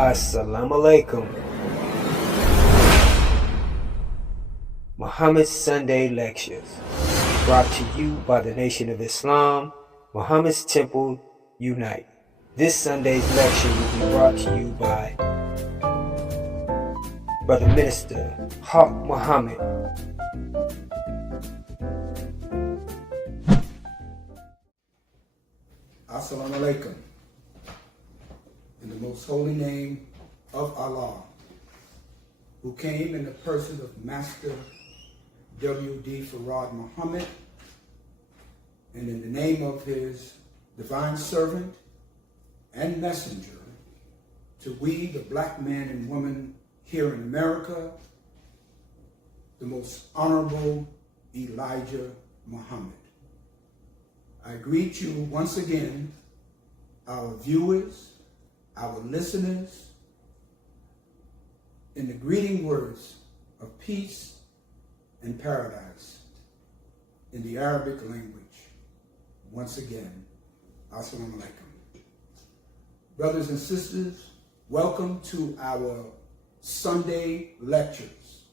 Assalamu alaikum. Muhammad's Sunday Lectures, brought to you by the Nation of Islam, Muhammad's Temple, Unite. This Sunday's lecture will be brought to you by Brother Minister Haq Muhammad. Assalamu alaikum. In the most holy name of Allah, who came in the person of Master W.D. Farad Muhammad, and in the name of his divine servant and messenger, to we, the black man and woman here in America, the most honorable Elijah Muhammad. I greet you once again, our viewers, our listeners, in the greeting words of peace and paradise in the Arabic language. Once again, Assalamu alaikum. Brothers and sisters, welcome to our Sunday lectures.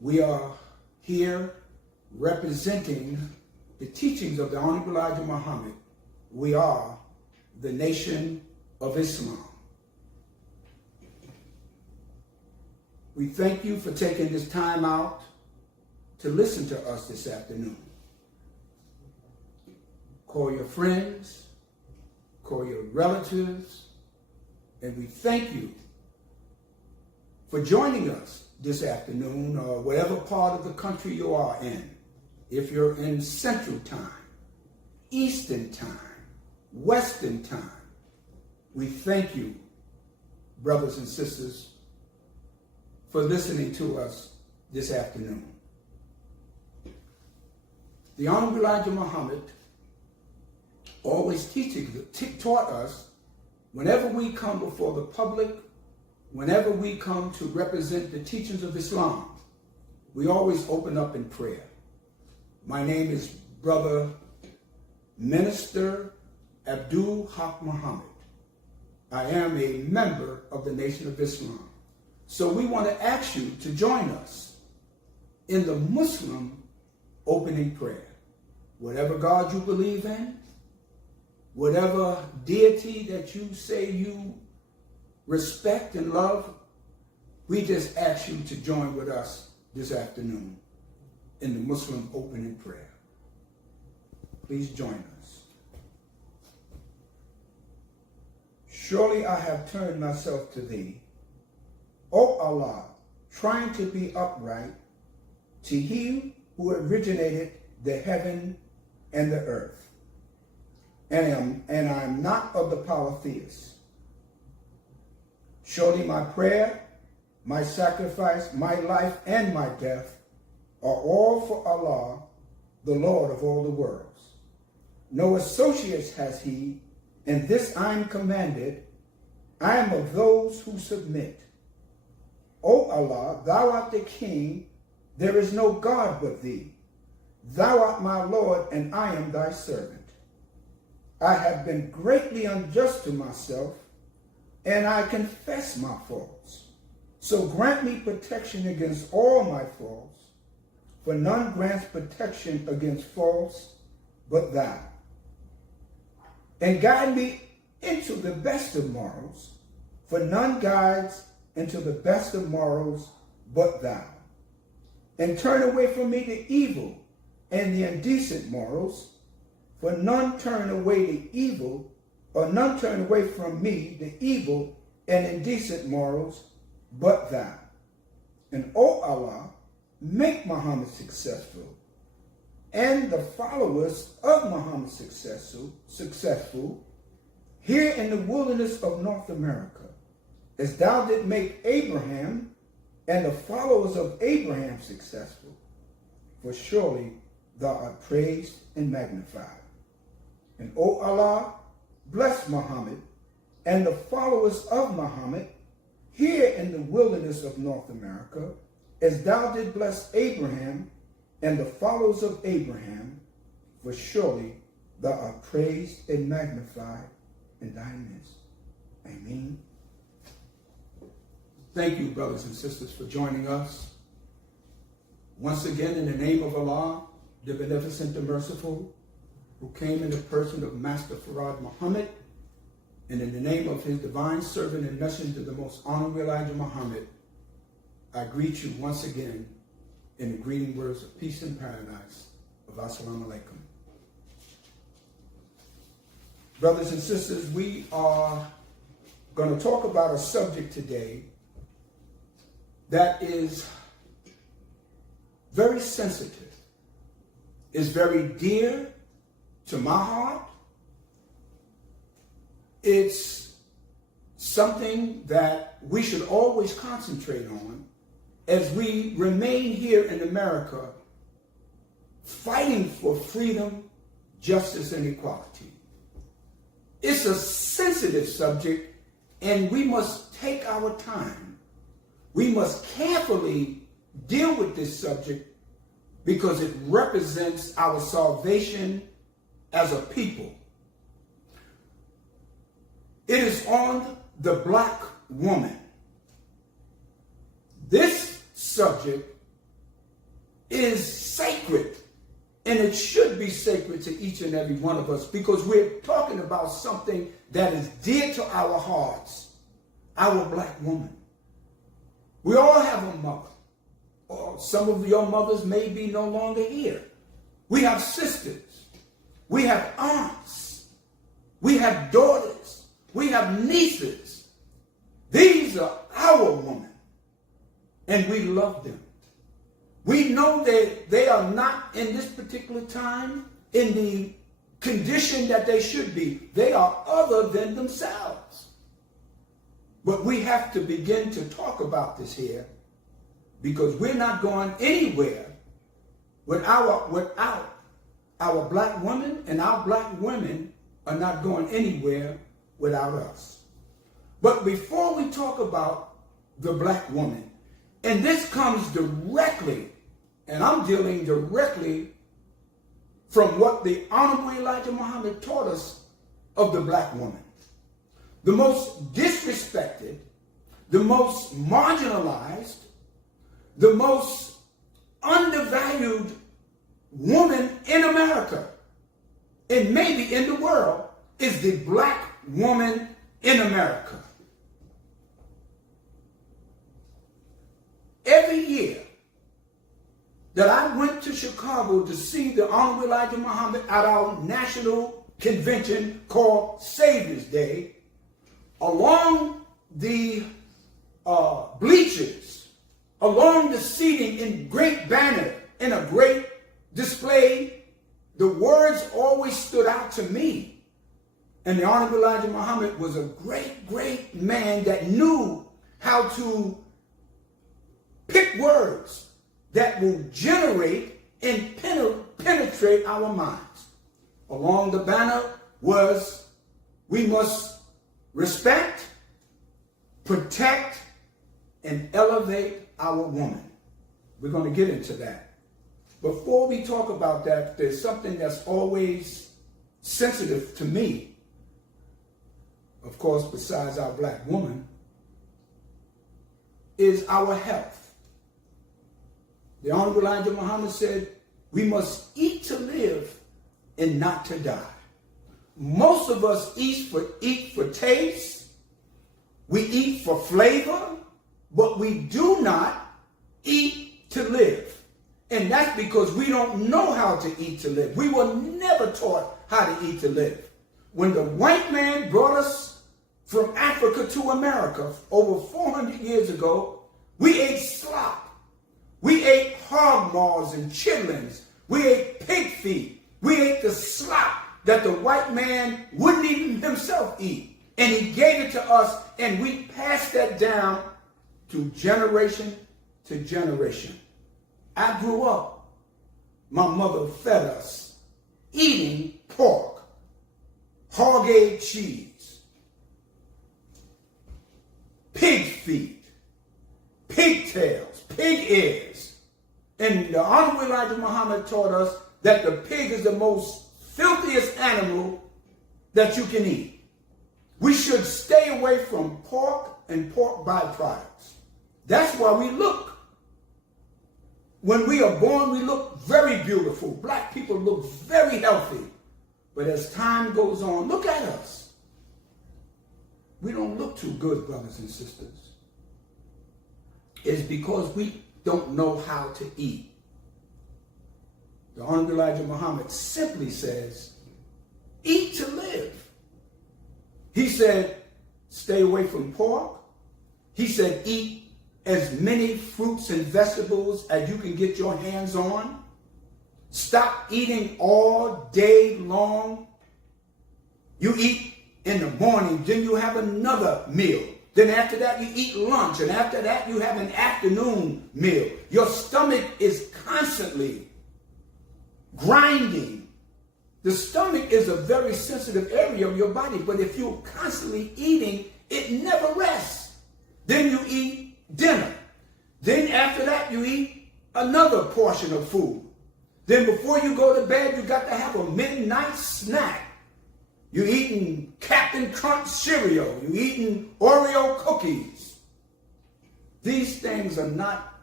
We are here representing the teachings of the Honorable Elijah Muhammad. We are the Nation of Islam. We thank you for taking this time out to listen to us this afternoon. Call your friends, call your relatives, and we thank you for joining us this afternoon, or whatever part of the country you are in. If you're in Central Time, Eastern Time, Western Time, we thank you, brothers and sisters, for listening to us this afternoon. The Honorable Elijah Muhammad always taught us, whenever we come before the public, whenever we come to represent the teachings of Islam, we always open up in prayer. My name is Brother Minister Abdul Haq Muhammad. I am a member of the Nation of Islam. So we want to ask you to join us in the Muslim opening prayer. Whatever God you believe in, whatever deity that you say you respect and love, we just ask you to join with us this afternoon in the Muslim opening prayer. Please join us. Surely I have turned myself to thee, O Allah, trying to be upright, to he who originated the heaven and the earth. And I am not of the polytheists. Surely my prayer, my sacrifice, my life, and my death are all for Allah, the Lord of all the worlds. No associates has he, and this I am commanded. I am of those who submit. O Allah, thou art the King, there is no God but thee. Thou art my Lord, and I am thy servant. I have been greatly unjust to myself, and I confess my faults. So grant me protection against all my faults, for none grants protection against faults but thou. And guide me into the best of morals, for none guides into the best of morals but thou. And turn away from me the evil and the indecent morals, for none turn away the evil, or none turn away from me the evil and indecent morals but thou. And O Allah, make Muhammad successful, and the followers of Muhammad successful here in the wilderness of North America, as thou did make Abraham and the followers of Abraham successful. For surely thou art praised and magnified. And O Allah, bless Muhammad and the followers of Muhammad here in the wilderness of North America, as thou did bless Abraham and the followers of Abraham, for surely thou art praised and magnified in thy midst. Amen. Thank you, brothers and sisters, for joining us. Once again, in the name of Allah, the Beneficent, the Merciful, who came in the person of Master Farad Muhammad, and in the name of his divine servant and messenger, the most honorable Elijah Muhammad, I greet you once again in the greeting words of peace and paradise of Assalamu alaikum. Brothers and sisters, we are going to talk about a subject today that is very sensitive, is very dear to my heart. It's something that we should always concentrate on as we remain here in America fighting for freedom, justice, and equality. It's a sensitive subject, and we must take our time. We must carefully deal with this subject because it represents our salvation as a people. It is on the black woman. This subject is sacred, and it should be sacred to each and every one of us because we're talking about something that is dear to our hearts, our black woman. We all have a mother. Or some of your mothers may be no longer here. We have sisters. We have aunts. We have daughters. We have nieces. These are our women, and we love them. We know that they are not in this particular time in the condition that they should be. They are other than themselves. But we have to begin to talk about this here because we're not going anywhere without our black women, and our black women are not going anywhere without us. But before we talk about the black woman, and this comes directly, and I'm dealing directly from what the Honorable Elijah Muhammad taught us of the black woman. The most disrespected, the most marginalized, the most undervalued woman in America, and maybe in the world, is the black woman in America. Every year that I went to Chicago to see the Honorable Elijah Muhammad at our national convention called Savior's Day, along the bleachers, along the seating in great banner, in a great display, the words always stood out to me. And the Honorable Elijah Muhammad was a great, great man that knew how to pick words that will generate and penetrate our minds. Along the banner was, we must respect, protect, and elevate our woman. We're going to get into that. Before we talk about that, there's something that's always sensitive to me. Of course, besides our black woman, is our health. The Honorable Elijah Muhammad said, we must eat to live and not to die. Most of us eat for taste, we eat for flavor, but we do not eat to live. And that's because we don't know how to eat to live. We were never taught how to eat to live. When the white man brought us from Africa to America over 400 years ago, we ate slop. We ate hog maws and chitlins. We ate pig feet. We ate the slop that the white man wouldn't even himself eat. And he gave it to us, and we passed that down to generation to generation. I grew up, my mother fed us eating pork, hog-egg cheese, pig feet, pigtails, pig ears. And the Honorable Elijah Muhammad taught us that the pig is the most filthiest animal that you can eat. We should stay away from pork and pork byproducts. That's why we look. When we are born, we look very beautiful. Black people look very healthy. But as time goes on, look at us. We don't look too good, brothers and sisters. It's because we don't know how to eat. The Honorable Elijah Muhammad simply says, eat to live. He said, stay away from pork. He said, eat as many fruits and vegetables as you can get your hands on. Stop eating all day long. You eat in the morning, then you have another meal. Then after that, you eat lunch. And after that, you have an afternoon meal. Your stomach is constantly grinding. The stomach is a very sensitive area of your body, but if you're constantly eating, it never rests. Then you eat dinner. Then after that, you eat another portion of food. Then before you go to bed, you got to have a midnight snack. You're eating Captain Crunch cereal. You're eating Oreo cookies. These things are not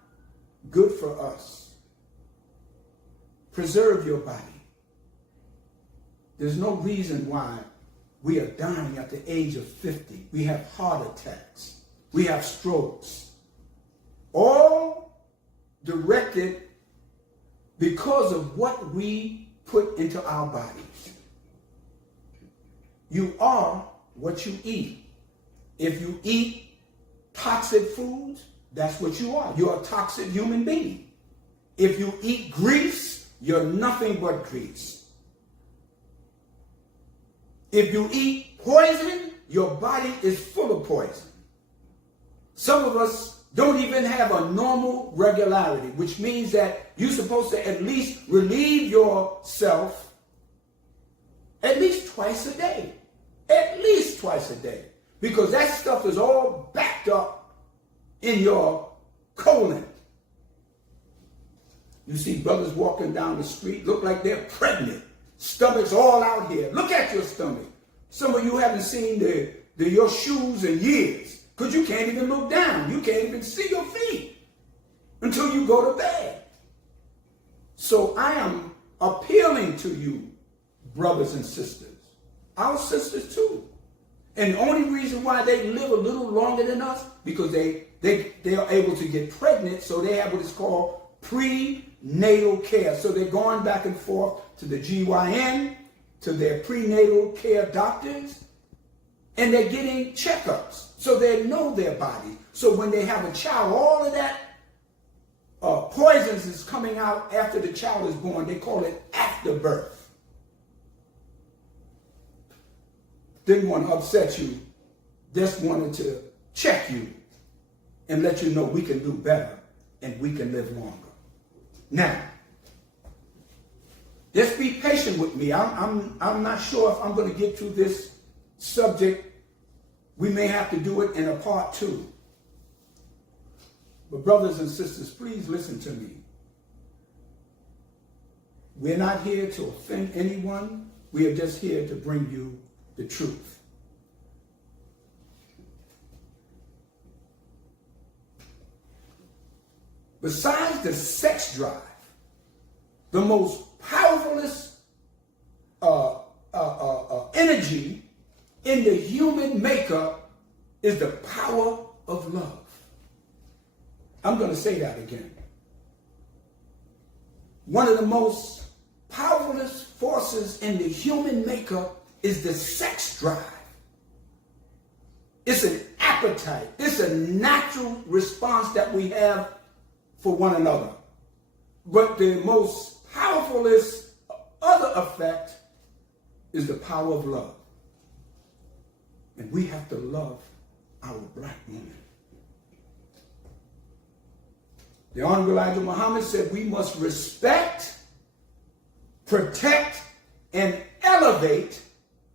good for us. Preserve your body. There's no reason why we are dying at the age of 50. We have heart attacks. We have strokes. All directed because of what we put into our bodies. You are what you eat. If you eat toxic foods, that's what you are. You're a toxic human being. If you eat grease, you're nothing but grease. If you eat poison, your body is full of poison. Some of us don't even have a normal regularity, which means that you're supposed to at least relieve yourself at least twice a day. At least twice a day. Because that stuff is all backed up in your colon. You see brothers walking down the street, look like they're pregnant. Stomachs all out here. Look at your stomach. Some of you haven't seen your shoes in years because you can't even look down. You can't even see your feet until you go to bed. So I am appealing to you, brothers and sisters, our sisters too. And the only reason why they live a little longer than us, because they are able to get pregnant, so they have what is called prenatal care. So they're going back and forth to the GYN, to their prenatal care doctors, and they're getting checkups. So they know their body. So when they have a child, all of that poisons is coming out after the child is born. They call it afterbirth. Didn't want to upset you, just wanted to check you and let you know we can do better and we can live longer. Now, just be patient with me. I'm not sure if I'm going to get through this subject. We may have to do it in a part 2. But brothers and sisters, please listen to me. We're not here to offend anyone. We are just here to bring you the truth. Besides the sex drive, the most powerfulest energy in the human makeup is the power of love. I'm going to say that again. One of the most powerfulest forces in the human makeup is the sex drive. It's an appetite. It's a natural response that we have for one another. But the most powerfulest other effect is the power of love. And we have to love our black women. The Honorable Elijah Muhammad said we must respect, protect, and elevate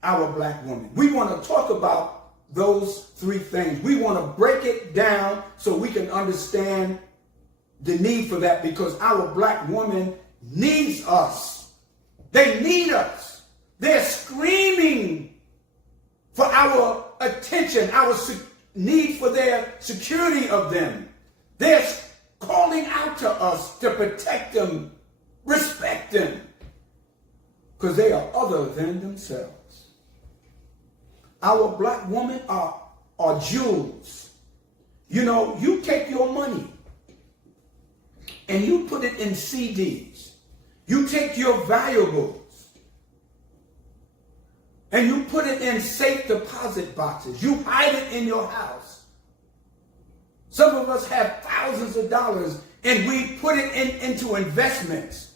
our black women. We want to talk about those 3 things. We want to break it down so we can understand the need for that, because our black woman needs us. They need us. They're screaming for our attention, our need for their security of them. They're calling out to us to protect them, respect them, because they are other than themselves. Our black women are jewels. You know, you take your money and you put it in CDs. You take your valuables and you put it in safe deposit boxes. You hide it in your house. Some of us have thousands of dollars and we put it into investments.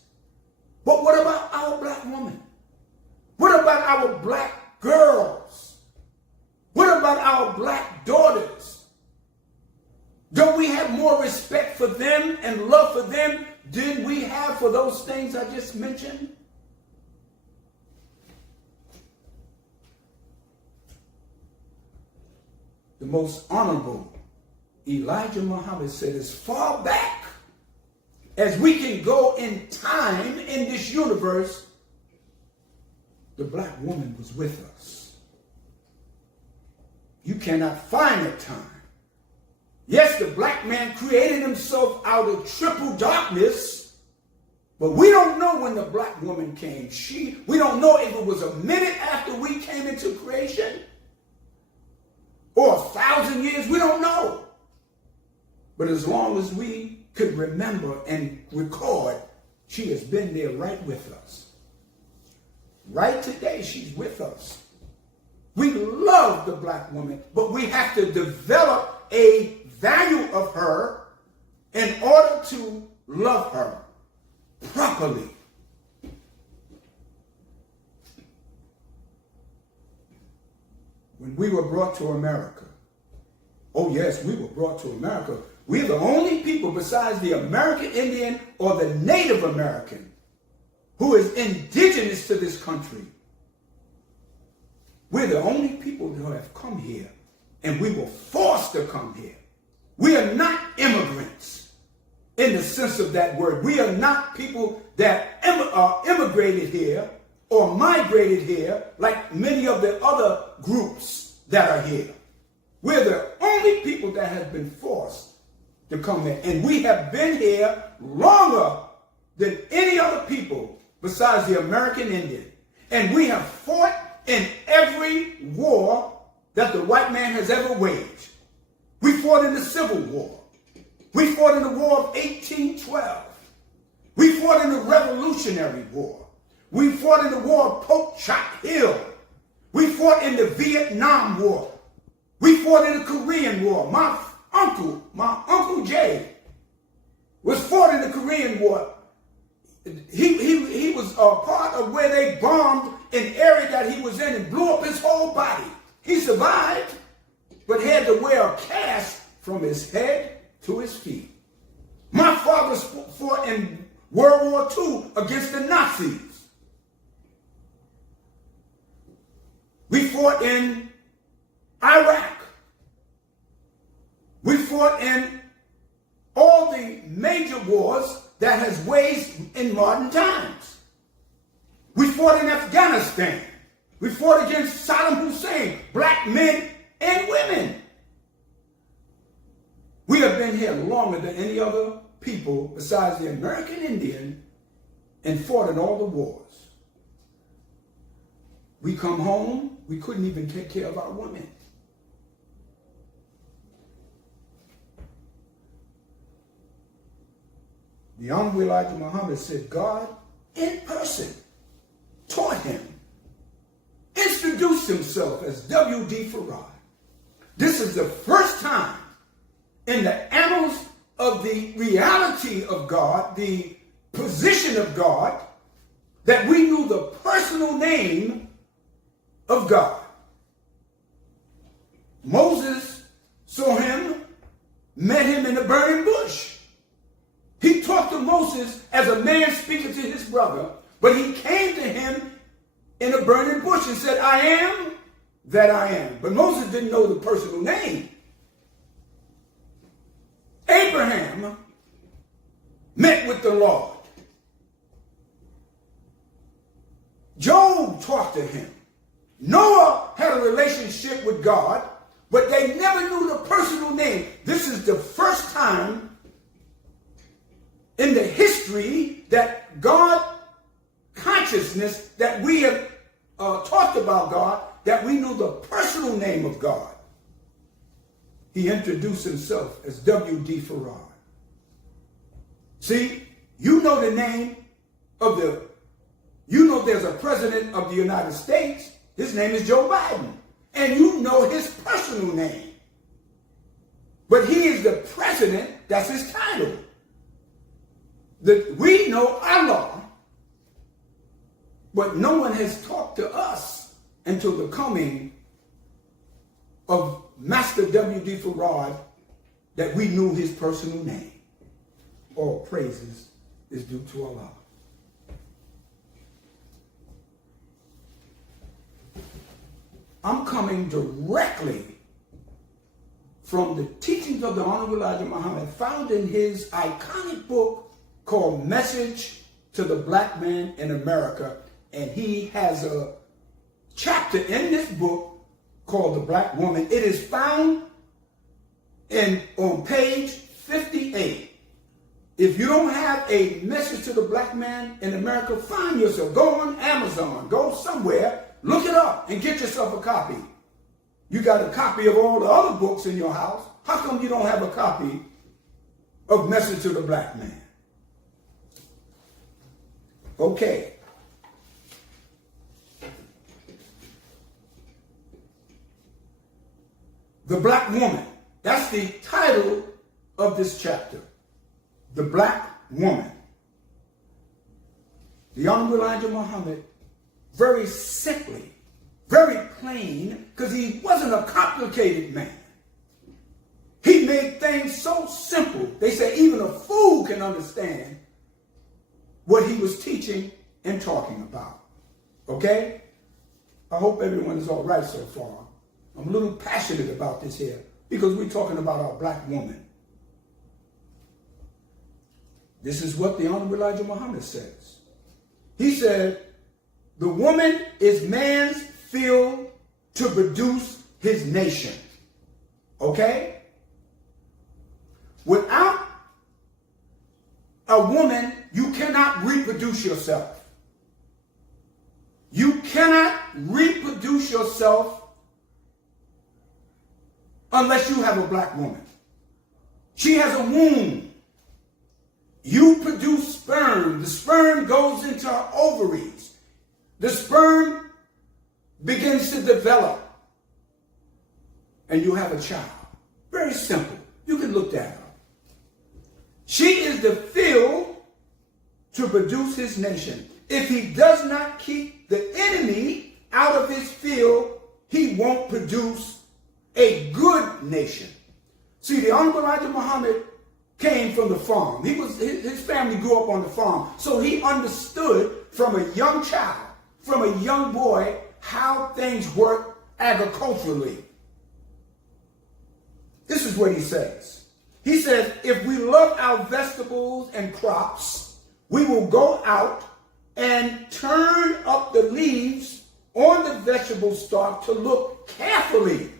But what about our black women? What about our black girls? What about our black daughters? Don't we have more respect for them and love for them than we have for those things I just mentioned? The most honorable Elijah Muhammad said, as far back as we can go in time in this universe, the black woman was with us. You cannot find a time. Yes, the black man created himself out of triple darkness, but we don't know when the black woman came. We don't know if it was a minute after we came into creation or 1,000 years. We don't know. But as long as we could remember and record, she has been there right with us. Right today, she's with us. We love the black woman, but we have to develop a value of her in order to love her properly. When we were brought to America, oh yes, we were brought to America. We're the only people besides the American Indian or the Native American who is indigenous to this country. We're the only people who have come here, and we were forced to come here. We are not immigrants in the sense of that word. We are not people that are immigrated here or migrated here like many of the other groups that are here. We're the only people that have been forced to come here. And we have been here longer than any other people besides the American Indian. And we have fought in every war that the white man has ever waged. We fought in the Civil War. We fought in the War of 1812. We fought in the Revolutionary War. We fought in the War of Polk Chop Hill. We fought in the Vietnam War. We fought in the Korean War. My uncle Jay, was fought in the Korean War. He was a part of where they bombed an area that he was in and blew up his whole body. He survived, but had to wear a cast from his head to his feet. My father fought in World War II against the Nazis. We fought in Iraq. We fought in all the major wars that has waged in modern times. We fought in Afghanistan. We fought against Saddam Hussein, black men and women. We have been here longer than any other people besides the American Indian and fought in all the wars. We come home, we couldn't even take care of our women. The Honorable Elijah Muhammad said God in person taught him, introduced himself as W.D. Farad. This is the first time in the annals of the reality of God, the position of God, that we knew the personal name of God. Moses saw him, met him in the burning bush. He talked to Moses as a man speaking to his brother, but he came to him in a burning bush and said, I am that I am. But Moses didn't know the personal name. Abraham met with the Lord. Job talked to him. Noah had a relationship with God, but they never knew the personal name. This is the first time in the history that God consciousness, that we have talked about God, that we knew the personal name of God. He introduced himself as W.D. Farad. See, you know the name of there's a president of the United States. His name is Joe Biden. And you know his personal name. But he is the president, that's his title. We know Allah, but no one has talked to us until the coming of Master W.D. Farad that we knew his personal name. All praises is due to Allah. I'm coming directly from the teachings of the Honorable Elijah Muhammad, found in his iconic book called Message to the Black Man in America. And he has a chapter in this book called The Black Woman. It is found on page 58. If you don't have a Message to the Black Man in America, find yourself. Go on Amazon. Go somewhere. Look it up and get yourself a copy. You got a copy of all the other books in your house. How come you don't have a copy of Message to the Black Man? Okay. The Black Woman. That's the title of this chapter. The Black Woman. The Honorable Elijah Muhammad, very simply, very plain, because he wasn't a complicated man. He made things so simple. They say even a fool can understand what he was teaching and talking about. Okay? I hope everyone is all right so far. I'm a little passionate about this here because we're talking about our black woman. This is what the Honorable Elijah Muhammad says. He said, the woman is man's field to produce his nation. Okay? Without a woman, you cannot reproduce yourself. You cannot reproduce yourself unless you have a black woman. She has a womb. You produce sperm. The sperm goes into her ovaries. The sperm begins to develop. And you have a child. Very simple. You can look that up. She is the field to produce his nation. If he does not keep the enemy out of his field, he won't produce a good nation. See, the Honorable Elijah Muhammad came from the farm. His family grew up on the farm. So he understood from a young child, from a young boy, how things work agriculturally. This is what he says. He says, if we love our vegetables and crops, we will go out and turn up the leaves on the vegetable stalk to look carefully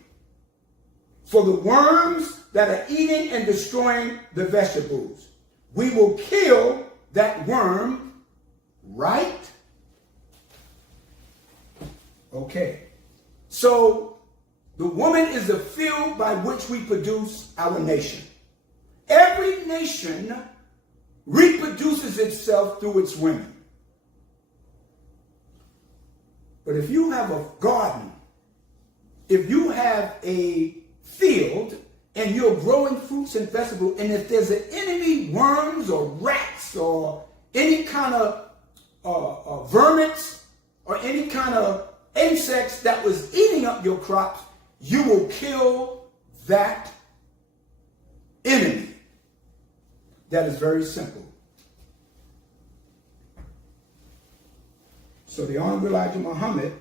for the worms that are eating and destroying the vegetables. We will kill that worm, right? Okay. So the woman is the field by which we produce our nation. Every nation reproduces itself through its women. But if you have a garden, if you have a field and you're growing fruits and vegetables, and if there's an enemy, worms or rats or any kind of vermins or any kind of insects that was eating up your crops, you will kill that enemy. That is very simple. So the Honorable Elijah Muhammad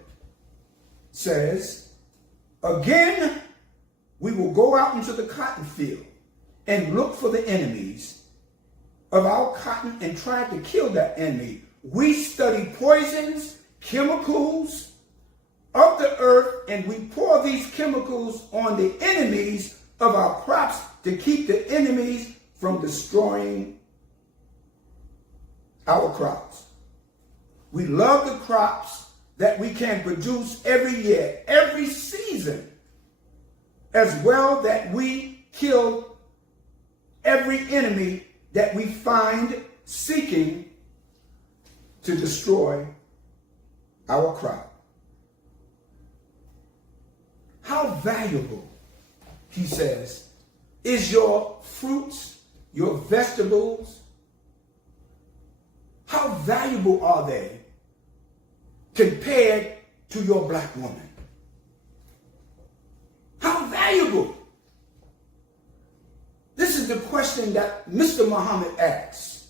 says, again, we will go out into the cotton field and look for the enemies of our cotton and try to kill that enemy. We study poisons, chemicals, of the earth, and we pour these chemicals on the enemies of our crops to keep the enemies from destroying our crops. We love the crops that we can produce every year, every season, as well that we kill every enemy that we find seeking to destroy our crop. How valuable, he says, is your fruits, your vegetables? How valuable are they compared to your black woman? How valuable? This is the question that Mr. Muhammad asks.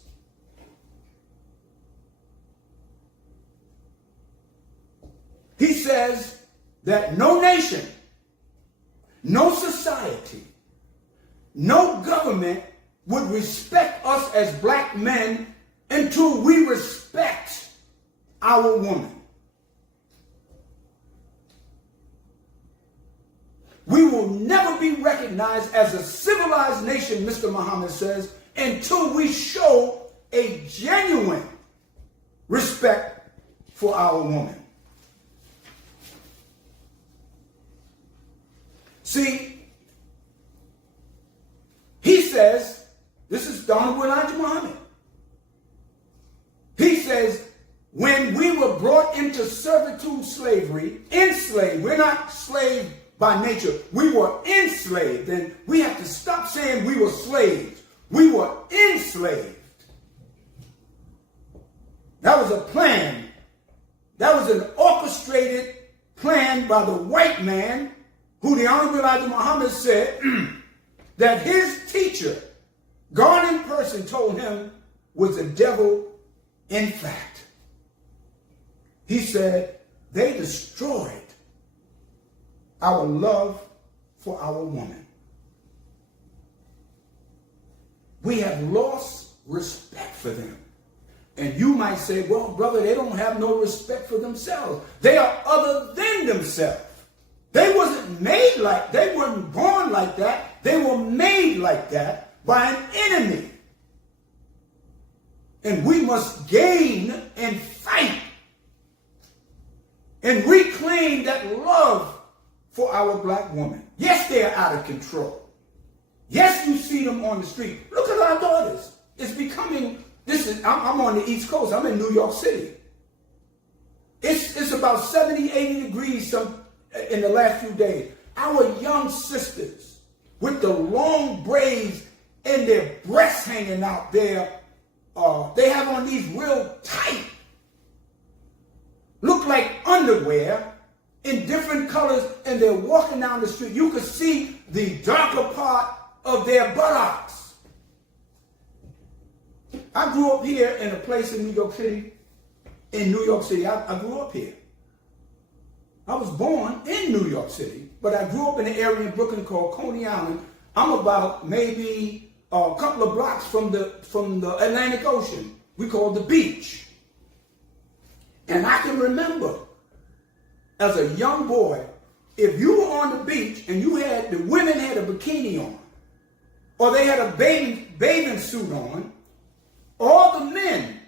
He says that no nation, no society, no government would respect us as black men until we respect our woman. We will never be recognized as a civilized nation, Mr. Muhammad says, until we show a genuine respect for our woman. See, he says, this is the Honorable Elijah Muhammad. He says, when we were brought into servitude, slavery, enslaved, we're not slave by nature, we were enslaved. And we have to stop saying we were slaves. We were enslaved. That was a plan. That was an orchestrated plan by the white man, who the Honorable Elijah Muhammad said that his teacher, God in person, told him was the devil in fact. He said they destroyed our love for our woman. We have lost respect for them. And you might say, well, brother, they don't have no respect for themselves. They are other than themselves. They weren't born like that. They were made like that by an enemy. And we must gain and fight and reclaim that love for our black woman. Yes, they are out of control. Yes, you see them on the street. Look at our daughters. It's becoming, I'm on the East Coast. I'm in New York City. It's about 70, 80 degrees in the last few days. Our young sisters with the long braids and their breasts hanging out there, they have on these real tight, look like underwear in different colors, and they're walking down the street. You could see the darker part of their buttocks. I grew up here in a place in New York City. I grew up here. I was born in New York City, but I grew up in an area in Brooklyn called Coney Island. I'm about maybe a couple of blocks from the Atlantic Ocean. We call it the beach. And I can remember as a young boy, if you were on the beach and the women had a bikini on, or they had a bathing suit on, all the men,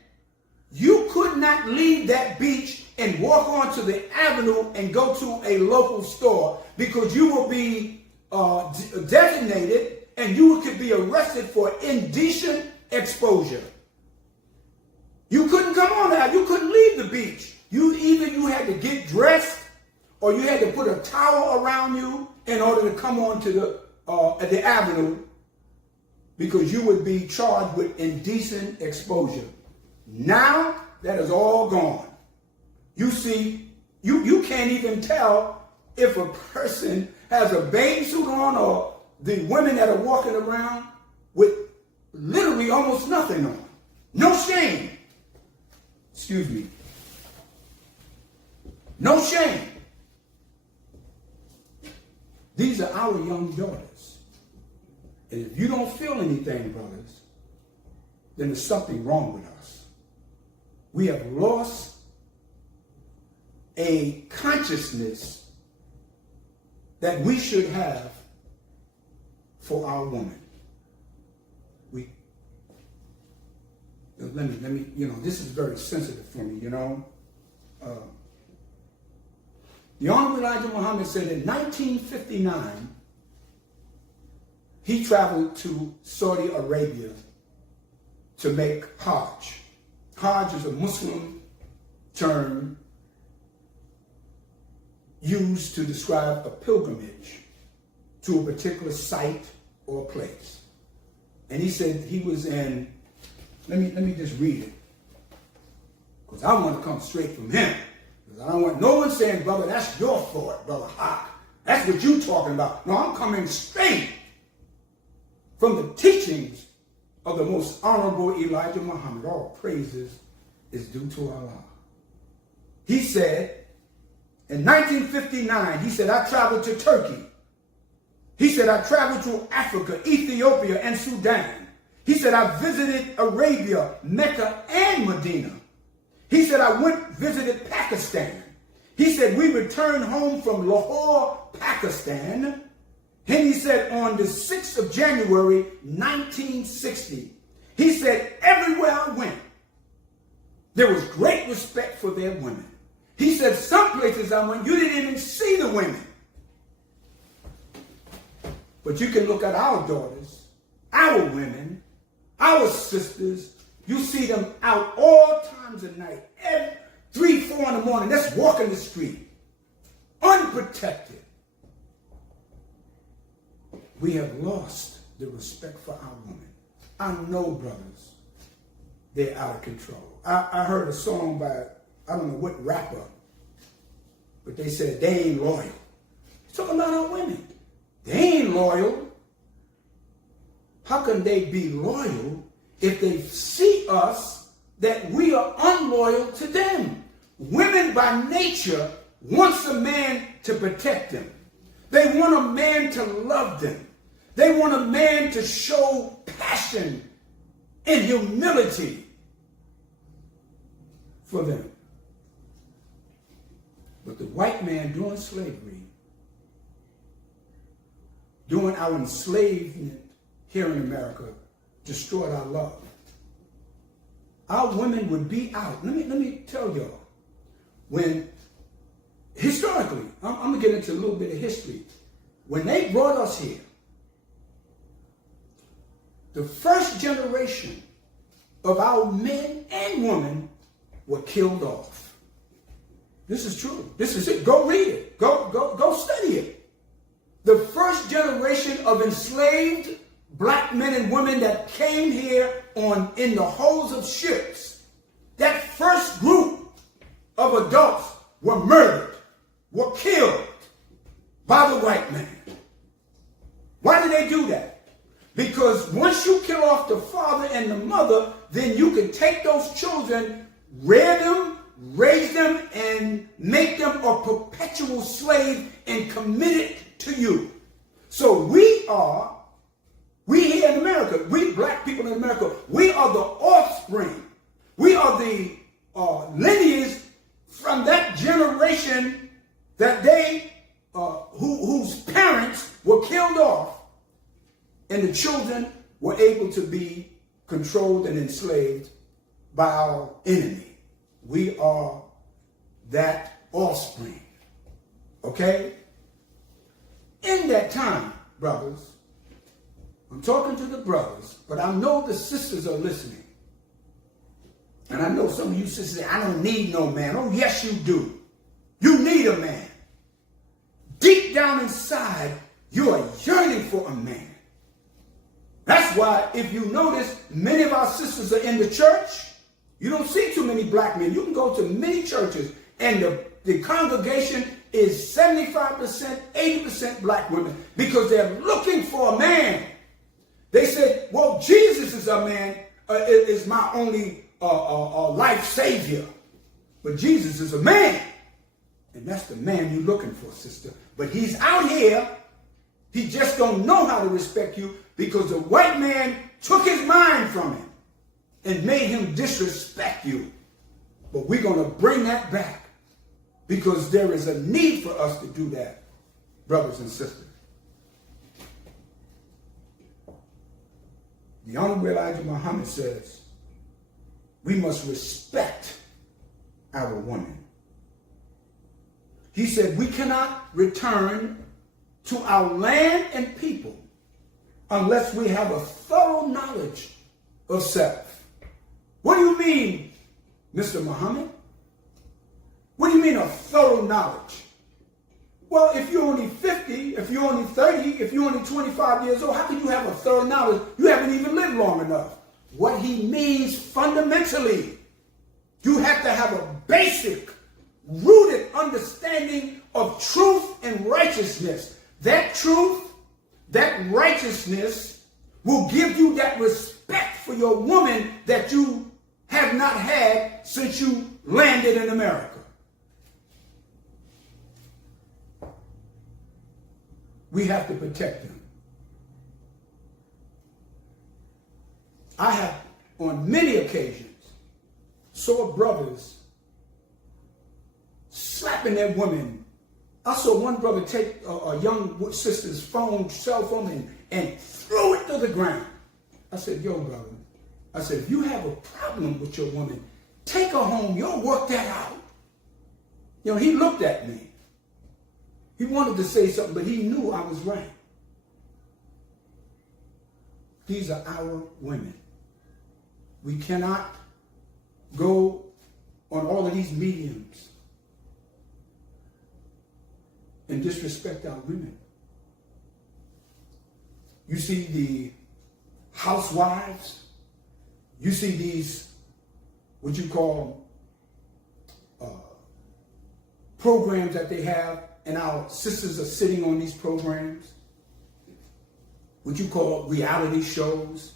you could not leave that beach and walk onto the avenue and go to a local store, because you will be designated and you could be arrested for indecent exposure. You couldn't come on that. You couldn't leave the beach. Either you had to get dressed, or you had to put a towel around you in order to come onto the avenue, because you would be charged with indecent exposure. Now that is all gone. You see, you can't even tell if a person has a bathing suit on, or the women that are walking around with literally almost nothing on. No shame. Excuse me. No shame. These are our young daughters. And if you don't feel anything, brothers, then there's something wrong with us. We have lost a consciousness that we should have for our woman. Let me, this is very sensitive for me, The Honorable Elijah Muhammad said in 1959, he traveled to Saudi Arabia to make Hajj. Hajj is a Muslim term used to describe a pilgrimage to a particular site or place. And he said he was in, let me just read it, because I want to come straight from him. Because I don't want no one saying, brother, that's your fault, brother Hawk. That's what you talking about. No, I'm coming straight from the teachings of the most honorable Elijah Muhammad. All praises is due to Allah. He said, in 1959, he said, I traveled to Turkey. He said, I traveled to Africa, Ethiopia, and Sudan. He said, I visited Arabia, Mecca, and Medina. He said, I visited Pakistan. He said, we returned home from Lahore, Pakistan. And he said, on the 6th of January, 1960, he said, everywhere I went, there was great respect for their women. He said, some places I went, you didn't even see the women. But you can look at our daughters, our women, our sisters. You see them out all times of night, 3, 4 in the morning. That's walking the street, unprotected. We have lost the respect for our women. I know, brothers, they're out of control. I heard a song by, I don't know what rapper, but they said they ain't loyal. Talking about our women. They ain't loyal. How can they be loyal if they see us that we are unloyal to them? Women by nature wants a man to protect them. They want a man to love them. They want a man to show passion and humility for them. But the white man during slavery, during our enslavement here in America, destroyed our love. Our women would be out. Let me tell y'all, when historically, I'm going to get into a little bit of history. When they brought us here, the first generation of our men and women were killed off. This is true. This is it. Go read it. Go study it. The first generation of enslaved black men and women that came here in the hulls of ships, that first group of adults were murdered, were killed by the white man. Why did they do that? Because once you kill off the father and the mother, then you can take those children, rear them, raise them, and make them a perpetual slave and commit it to you. So we here in America, we black people in America, we are the offspring. We are the lineage from that generation that whose parents were killed off, and the children were able to be controlled and enslaved by our enemy. We are that offspring. Okay? In that time, brothers, I'm talking to the brothers, but I know the sisters are listening. And I know some of you sisters say, I don't need no man. Oh, yes, you do. You need a man. Deep down inside, you are yearning for a man. That's why, if you notice, many of our sisters are in the church. You don't see too many black men. You can go to many churches, and the congregation is 75%, 80% black women, because they're looking for a man. They said, well, Jesus is a man, is my only life savior. But Jesus is a man. And that's the man you're looking for, sister. But he's out here. He just don't know how to respect you because the white man took his mind from him and made him disrespect you. But we're going to bring that back. because there is a need for us to do that, brothers and sisters. The Honorable Elijah Muhammad says, we must respect our women. He said, we cannot return to our land and people unless we have a thorough knowledge of self. What do you mean, Mr. Muhammad? What do you mean a thorough knowledge? Well, if you're only 50, if you're only 30, if you're only 25 years old, how can you have a thorough knowledge? You haven't even lived long enough. What he means fundamentally, you have to have a basic, rooted understanding of truth and righteousness. That truth, that righteousness will give you that respect for your woman that you have not had since you landed in America. We have to protect them. I have, on many occasions, saw brothers slapping their women. I saw one brother take a young sister's cell phone, and throw it to the ground. I said, yo, brother. I said, if you have a problem with your woman, take her home. You'll work that out. You know, he looked at me. He wanted to say something, but he knew I was right. These are our women. We cannot go on all of these mediums and disrespect our women. You see the housewives. You see these, what you call, programs that they have, and our sisters are sitting on these programs. What you call reality shows.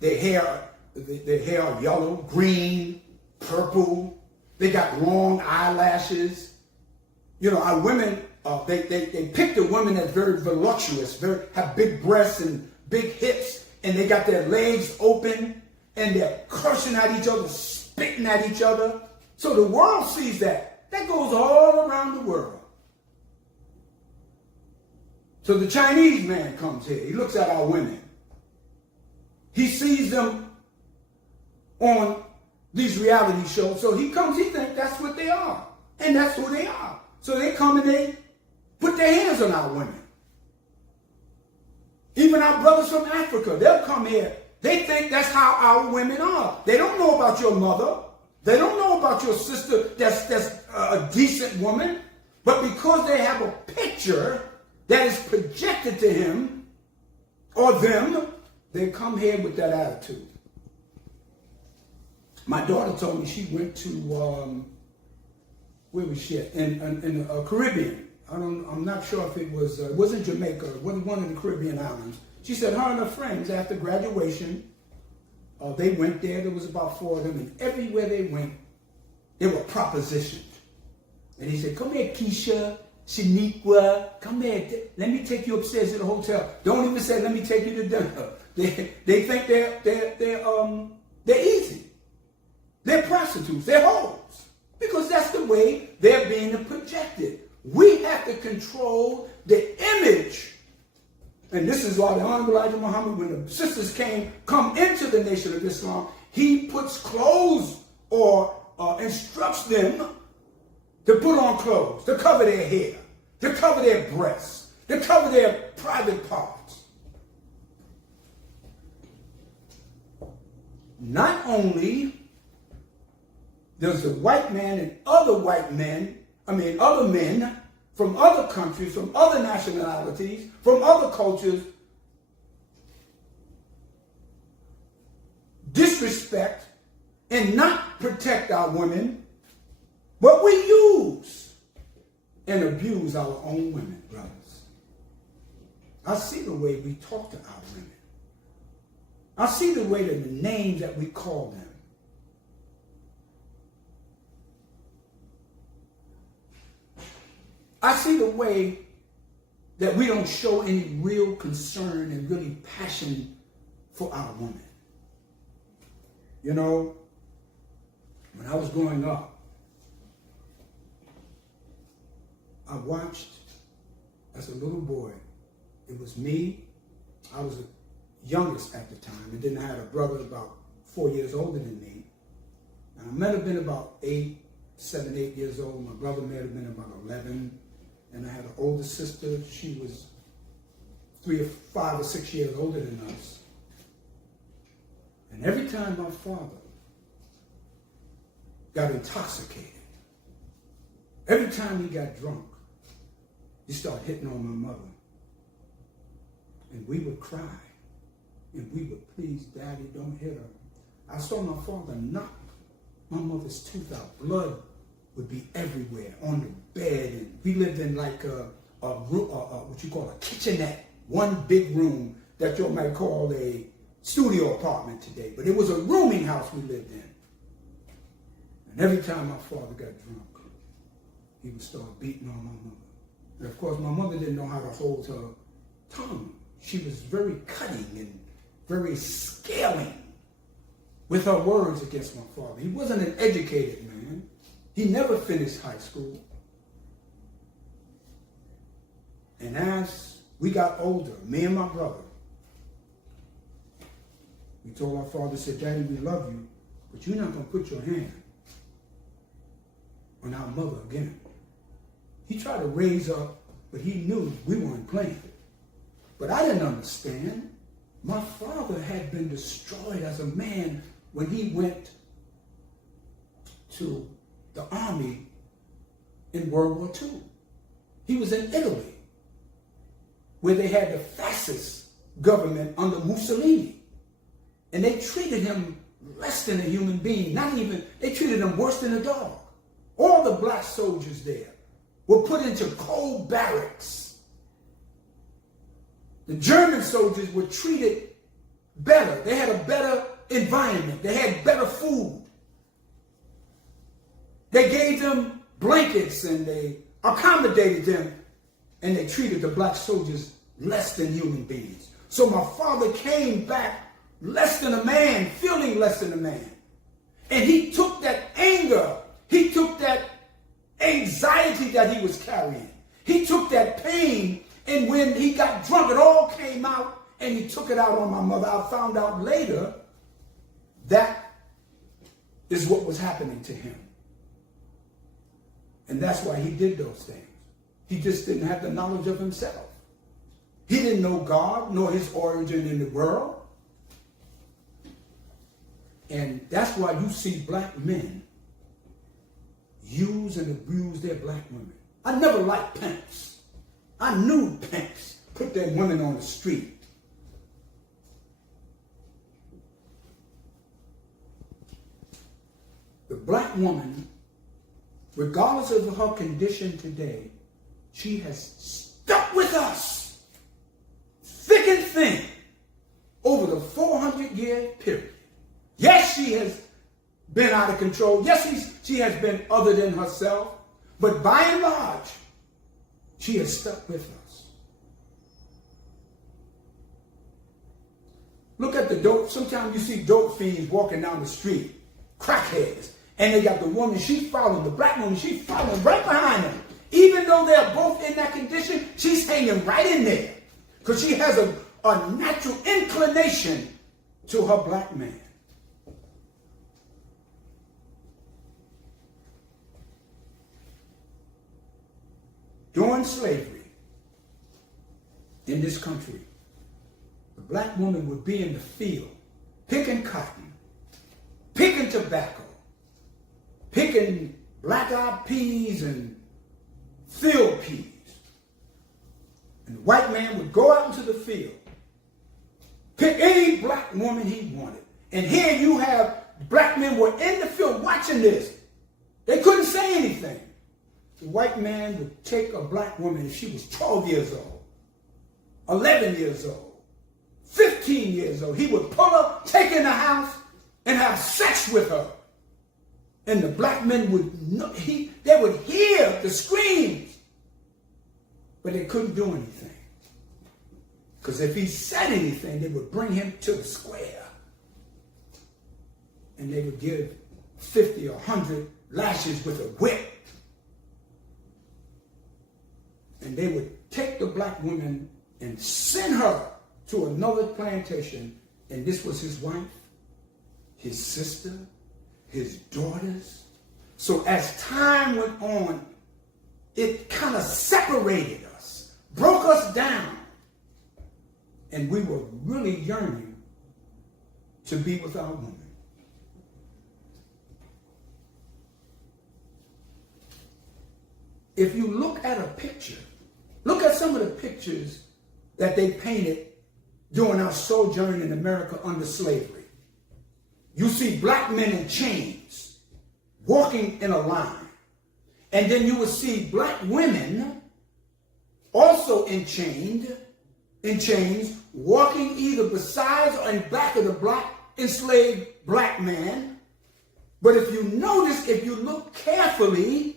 Their hair are yellow, green, purple. They got long eyelashes. You know, our women, they pick the women that's very voluptuous, have big breasts and big hips, and they got their legs open, and they're cursing at each other, spitting at each other. So the world sees that. That goes all around the world. So the Chinese man comes here. He looks at our women. He sees them on these reality shows. So he comes, he thinks that's what they are. And that's who they are. So they come and they put their hands on our women. Even our brothers from Africa, they'll come here. They think that's how our women are. They don't know about your mother. They don't know about your sister that's a decent woman. But because they have a picture that is projected to him or them, they come here with that attitude. My daughter told me she went to, where was she at? In the Caribbean. I'm not sure if it wasn't Jamaica, it wasn't one of the Caribbean islands. She said her and her friends after graduation, they went there. There was about 4 of them, and everywhere they went, they were propositioned. And he said, come here, Keisha, Shaniqua, come here. Let me take you upstairs to the hotel. Don't even say, let me take you to dinner. They think they're easy. They're prostitutes. They're hoes. Because that's the way they're being projected. We have to control the image. And this is why the Honorable Elijah Muhammad, when the sisters come into the Nation of Islam, he puts clothes or instructs them to put on clothes, to cover their hair, to cover their breasts, to cover their private parts. Not only does the white man and other men from other countries, from other nationalities, from other cultures, disrespect and not protect our women, but we use and abuse our own women, brothers. I see the way we talk to our women. I see the way that the names that we call them. I see the way that we don't show any real concern and really passion for our women. You know, when I was growing up, I watched as a little boy. It was me. I was the youngest at the time, and then I had a brother about 4 years older than me. And I might have been about 7, 8 years old. My brother may have been about 11. And I had an older sister. She was 5 or 6 years older than us. And every time my father got intoxicated, every time he got drunk, he started hitting on my mother. And we would cry. And we would, please, Daddy, don't hit her. I saw my father knock my mother's tooth out. Blood would be everywhere on the bed. And we lived in like what you call a kitchenette. One big room that you might call a studio apartment today. But it was a rooming house we lived in. And every time my father got drunk, he would start beating on my mother. And of course, my mother didn't know how to hold her tongue. She was very cutting and very scaling with her words against my father. He wasn't an educated man. He never finished high school. And as we got older, me and my brother, we told our father, said, Daddy, we love you, but you're not going to put your hand on our mother again. He tried to raise up, but he knew we weren't playing. But I didn't understand. My father had been destroyed as a man when he went to the army in World War II. He was in Italy, where they had the fascist government under Mussolini. And they treated him less than a human being. They treated him worse than a dog. All the black soldiers there were put into cold barracks. The German soldiers were treated better. They had a better environment. They had better food. They gave them blankets and they accommodated them, and they treated the black soldiers less than human beings. So my father came back less than a man, feeling less than a man. And he took that anger, he took that anxiety that he was carrying, he took that pain, and when he got drunk, it all came out, and he took it out on my mother. I found out later that is what was happening to him. And that's why he did those things. He just didn't have the knowledge of himself. He didn't know God, nor his origin in the world. And that's why you see black men use and abuse their black women. I never liked pimps. I knew pimps put their women on the street. The black woman, regardless of her condition today, she has stuck with us thick and thin over the 400-year period. Yes, she has been out of control. Yes, she has been other than herself. But by and large, she has stuck with us. Look at the dope. Sometimes you see dope fiends walking down the street, crackheads, and they got the woman, she's following, the black woman, she's following right behind them. Even though they're both in that condition, she's hanging right in there because she has a natural inclination to her black man. During slavery in this country, the black woman would be in the field picking cotton, picking tobacco, picking black-eyed peas and field peas. And the white man would go out into the field, pick any black woman he wanted. And here you have black men were in the field watching this. They couldn't say anything. The white man would take a black woman if she was 12 years old, 11 years old, 15 years old. He would pull her, take her in the house, and have sex with her. And the black men they would hear the screams, but they couldn't do anything. Because if he said anything, they would bring him to the square. And they would give 50 or 100 lashes with a whip. and they would take the black woman and send her to another plantation, and this was his wife, his sister, his daughters. So as time went on, it kind of separated us, broke us down, and we were really yearning to be with our woman. If you look at a picture, look at some of the pictures that they painted during our sojourn in America under slavery. You see black men in chains walking in a line. And then you will see black women also in chains, walking either beside or in back of the black enslaved black man. But if you notice, if you look carefully,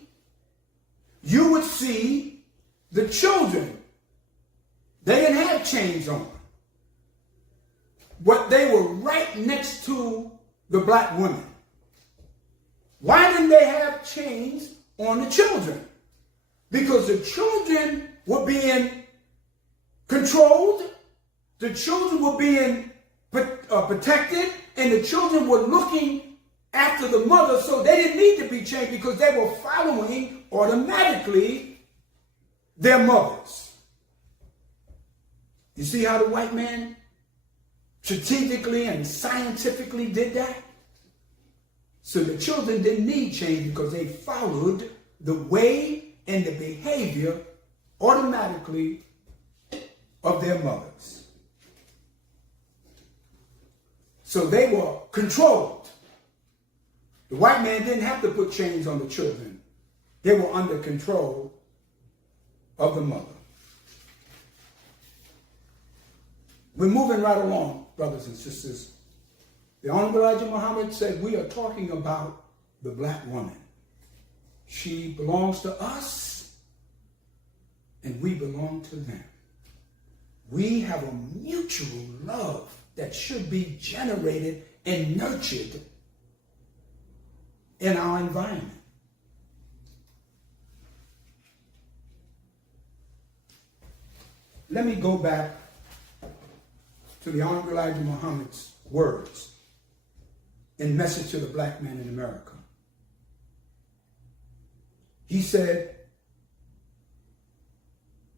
you would see the children. They didn't have chains on, but they were right next to the black women. Why didn't they have chains on the children? Because the children were being controlled, the children were being protected, and the children were looking after the mother, so they didn't need to be chained because they were following automatically their mothers. You see how the white man strategically and scientifically did that? So the children didn't need change because they followed the way and the behavior automatically of their mothers. So they were controlled. The white man didn't have to put chains on the children. They were under control of the mother. We're moving right along, brothers and sisters. The Honorable Elijah Muhammad said we are talking about the black woman. She belongs to us, and we belong to them. We have a mutual love that should be generated and nurtured in our environment. Let me go back to the Honorable Elijah Muhammad's words in Message to the Black Man in America. He said,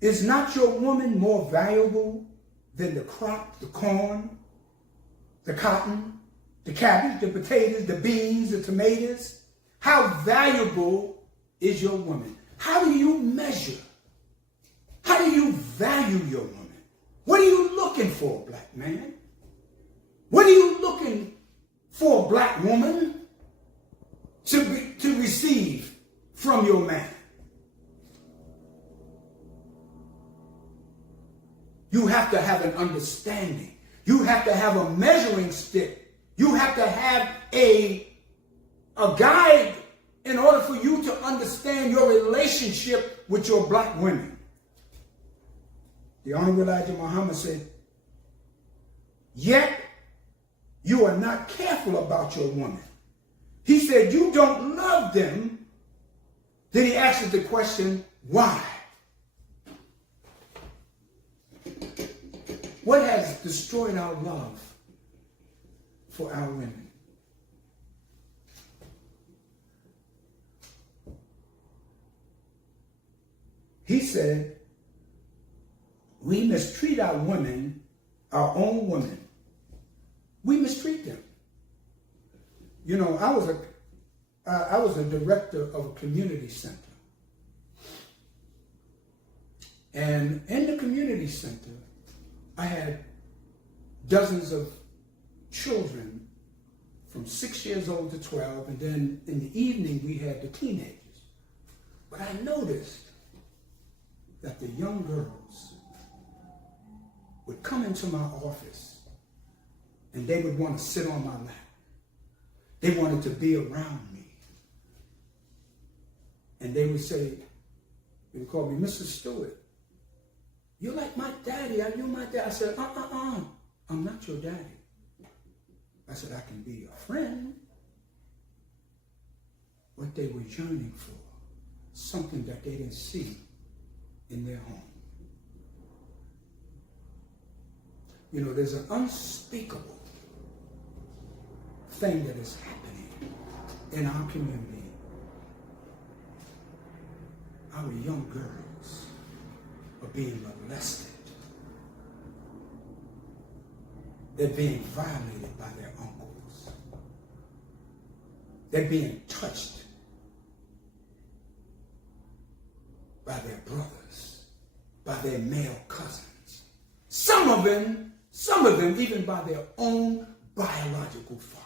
"Is not your woman more valuable than the crop, the corn, the cotton, the cabbage, the potatoes, the beans, the tomatoes? How valuable is your woman?" How do you measure? How do you value your woman? What are you looking for, black man? What are you looking for, black woman, to receive from your man? You have to have an understanding. You have to have a measuring stick. You have to have a guide in order for you to understand your relationship with your black women. The Honorable Elijah Muhammad said, "Yet you are not careful about your woman." He said, "You don't love them." Then he asked the question, why? What has destroyed our love for our women? He said, we mistreat our women, our own women. We mistreat them. You know, I was a director of a community center. And in the community center, I had dozens of children from 6 years old to 12, and then in the evening we had the teenagers. But I noticed that the young girls would come into my office and they would want to sit on my lap. They wanted to be around me. And they would say, they would call me, "Mr. Stewart, you're like my daddy. Are you my dad?" I said, I'm not your daddy. I said, I can be a friend. What they were yearning for, something that they didn't see in their home. You know, there's an unspeakable thing that is happening in our community. Our young girls are being molested. They're being violated by their uncles. They're being touched by their brothers, by their male cousins. Some of them even by their own biological father.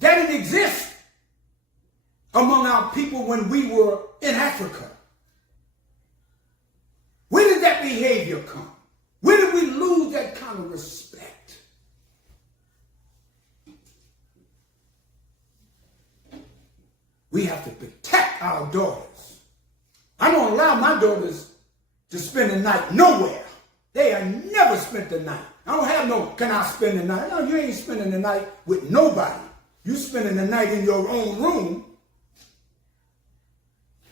That didn't exist among our people when we were in Africa. Where did that behavior come? Where did we lose that kind of respect? We have to protect our daughters. I don't allow my daughters to spend the night nowhere. They have never spent the night. I don't have no, can I spend the night? No, you ain't spending the night with nobody. You spending the night in your own room.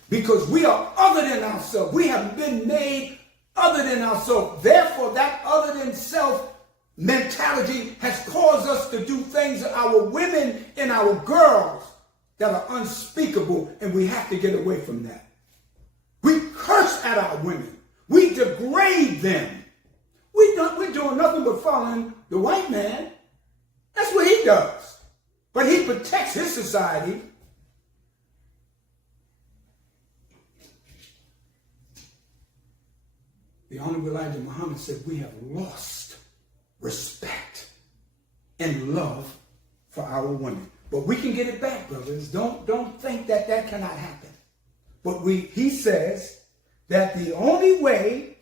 Because we are other than ourselves. We have been made other than ourselves. Therefore, that other than self mentality has caused us to do things to our women and our girls that are unspeakable, and we have to get away from that. We curse at our women. We degrade them. We're doing nothing but following the white man. That's what he does. But he protects his society. The Honorable Elijah Muhammad said we have lost respect and love for our women. But we can get it back, brothers. Don't think that cannot happen. But he says that the only way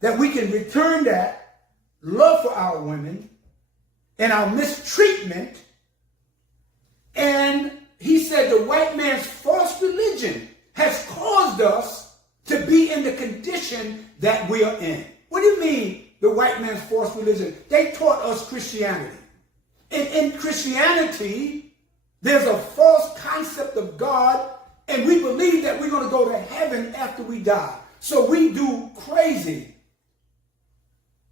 that we can return that love for our women and our mistreatment, and he said the white man's false religion has caused us to be in the condition that we are in. What do you mean, the white man's false religion? They taught us Christianity. In Christianity, there's a false concept of God, and we believe that we're going to go to heaven after we die. So we do crazy,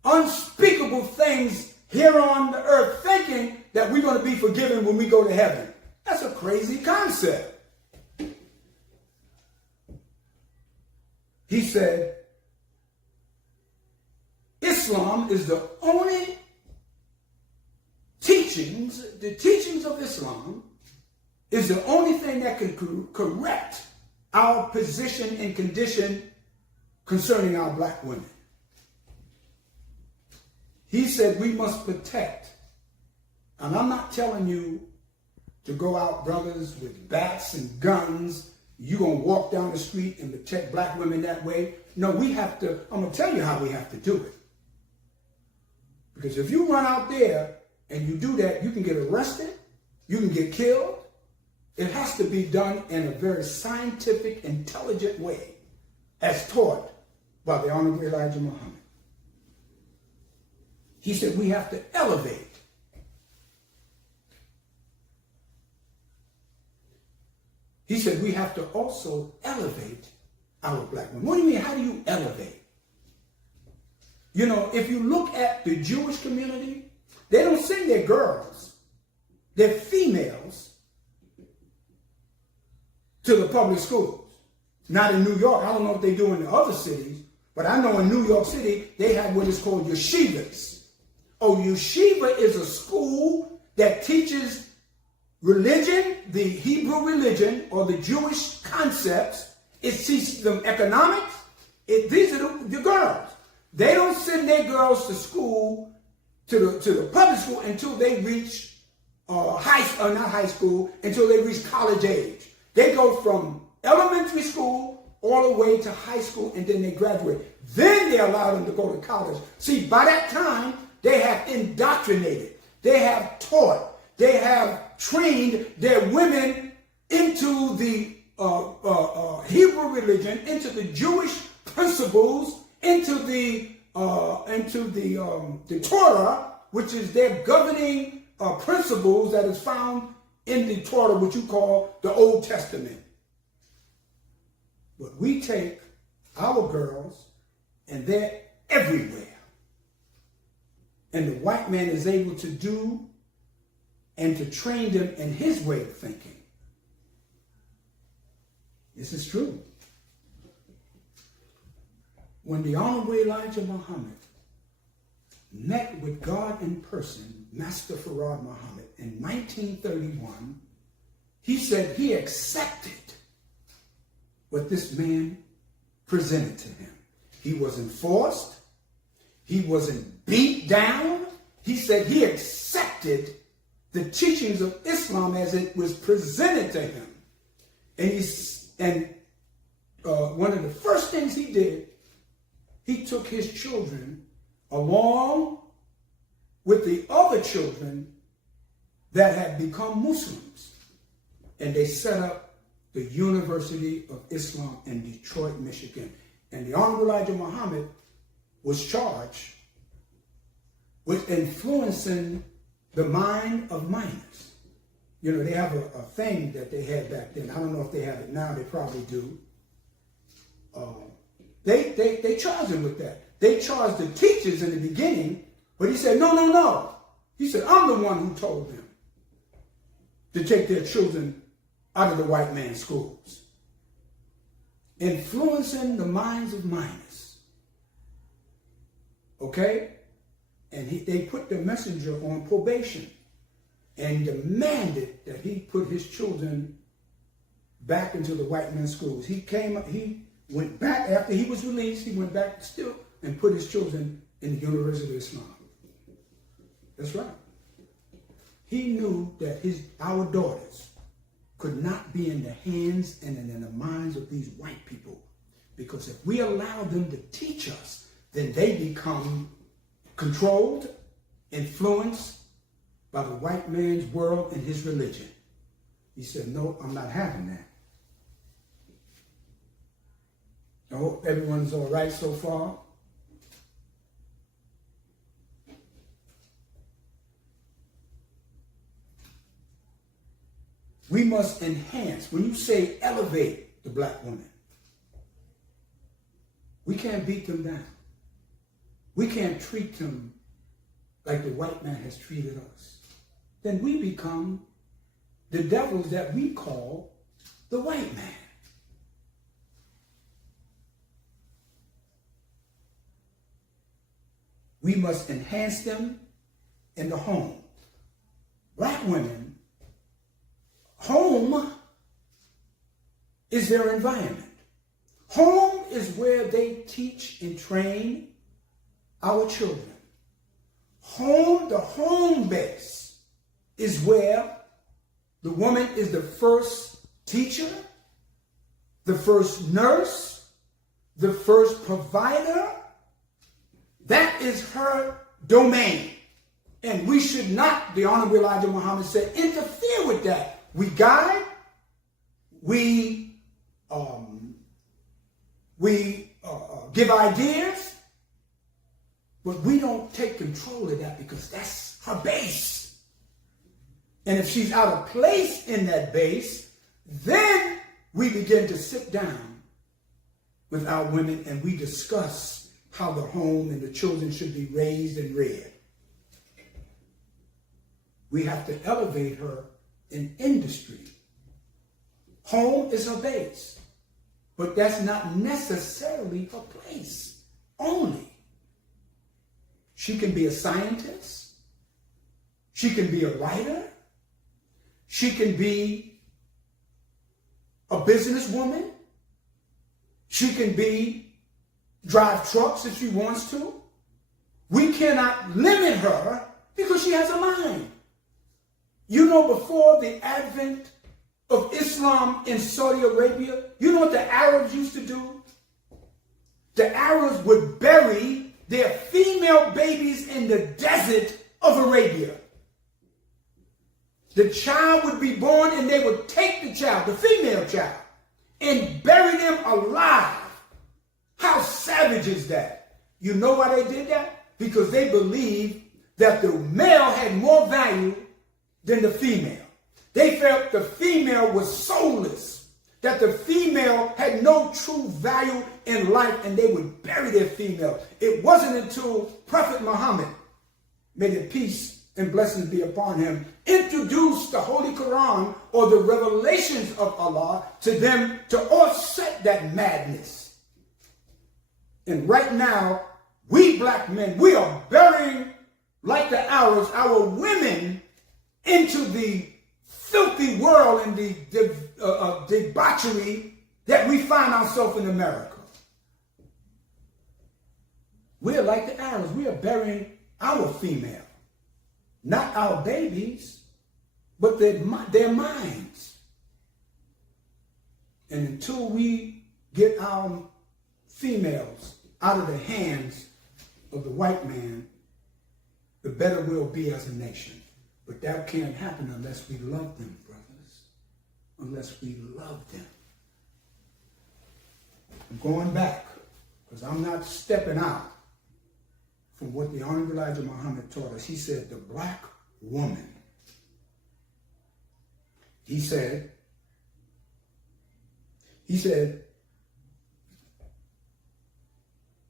unspeakable things here on the earth, thinking that we're going to be forgiven when we go to heaven. That's a crazy concept. He said, Islam is the only the teachings of Islam is the only thing that can correct our position and condition concerning our black women. He said we must protect. And I'm not telling you to go out, brothers, with bats and guns. You're going to walk down the street and protect black women that way. No, we have to, I'm going to tell you how we have to do it. Because if you run out there and you do that, you can get arrested, you can get killed. It has to be done in a very scientific, intelligent way, as taught by the Honorable Elijah Muhammad. He said we have to elevate. He said we have to also elevate our black women. What do you mean? How do you elevate? You know, if you look at the Jewish community, they don't send their girls, their females, to the public schools. Not in New York. I don't know what they do in the other cities, but I know in New York City, they have what is called yeshivas. Oh, yeshiva is a school that teaches religion, the Hebrew religion, or the Jewish concepts. It teaches them economics. These are the girls. They don't send their girls to school, to the public school, until they reach not high school, until they reach college age. They go from elementary school all the way to high school, and then they graduate. Then they allow them to go to college. See, by that time, they have indoctrinated, they have taught, they have trained their women into the Hebrew religion, into the Jewish principles, into the Torah, which is their governing principles that is found in the Torah, which you call the Old Testament. But we take our girls and they're everywhere. And the white man is able to do and to train them in his way of thinking. This is true. When the Honorable Elijah Muhammad met with God in person, Master Farad Muhammad, in 1931, he said he accepted what this man presented to him. He wasn't forced. He wasn't beat down. He said he accepted the teachings of Islam as it was presented to him. And one of the first things he did, he took his children along with the other children that had become Muslims. And they set up the University of Islam in Detroit, Michigan. And the Honorable Elijah Muhammad was charged with influencing the mind of minors. You know, they have a thing that they had back then. I don't know if they have it now. They probably do. They charged him with that. They charged the teachers in the beginning, but he said, no. He said, I'm the one who told them to take their children out of the white man's schools. Influencing the minds of minors. Okay? And they put the messenger on probation and demanded that he put his children back into the white man's schools. He went back after he was released. He went back still and put his children in the University of Islam. That's right. He knew that our daughters could not be in the hands and in the minds of these white people, because if we allow them to teach us, then they become controlled, influenced by the white man's world and his religion. He said, no, I'm not having that. I hope everyone's all right so far. We must enhance. When you say elevate the black women, we can't beat them down. We can't treat them like the white man has treated us. Then we become the devils that we call the white man. We must enhance them in the home. Black women, home is their environment. Home is where they teach and train our children. Home, the home base, is where the woman is the first teacher, the first nurse, the first provider. That is her domain. And we should not, the Honorable Elijah Muhammad said, interfere with that. We guide, we give ideas, but we don't take control of that, because that's her base. And if she's out of place in that base, then we begin to sit down with our women and we discuss how the home and the children should be raised and reared. We have to elevate her in industry. Home is her base, but that's not necessarily her place only. She can be a scientist. She can be a writer. She can be a businesswoman. She can drive trucks if she wants to. We cannot limit her because she has a mind. You know, before the advent of Islam in Saudi Arabia, you know what the Arabs used to do? The Arabs would bury their female babies in the desert of Arabia. The child would be born and they would take the child, the female child, and bury them alive. How savage is that? You know why they did that? Because they believed that the male had more value than the female. They felt the female was soulless, that the female had no true value in life and they would bury their female. It wasn't until Prophet Muhammad, may the peace and blessings be upon him, introduced the Holy Quran or the revelations of Allah to them to offset that madness. And right now, we black men, we are burying, like the Arabs, our women into the filthy world and the debauchery that we find ourselves in America. We are like the Arabs. We are burying our female. Not our babies, but their minds. And until we get our females out of the hands of the white man, the better we'll be as a nation. But that can't happen unless we love them, brothers. Unless we love them. I'm going back, because I'm not stepping out from what the Honorable Elijah Muhammad taught us. He said, the black woman. He said,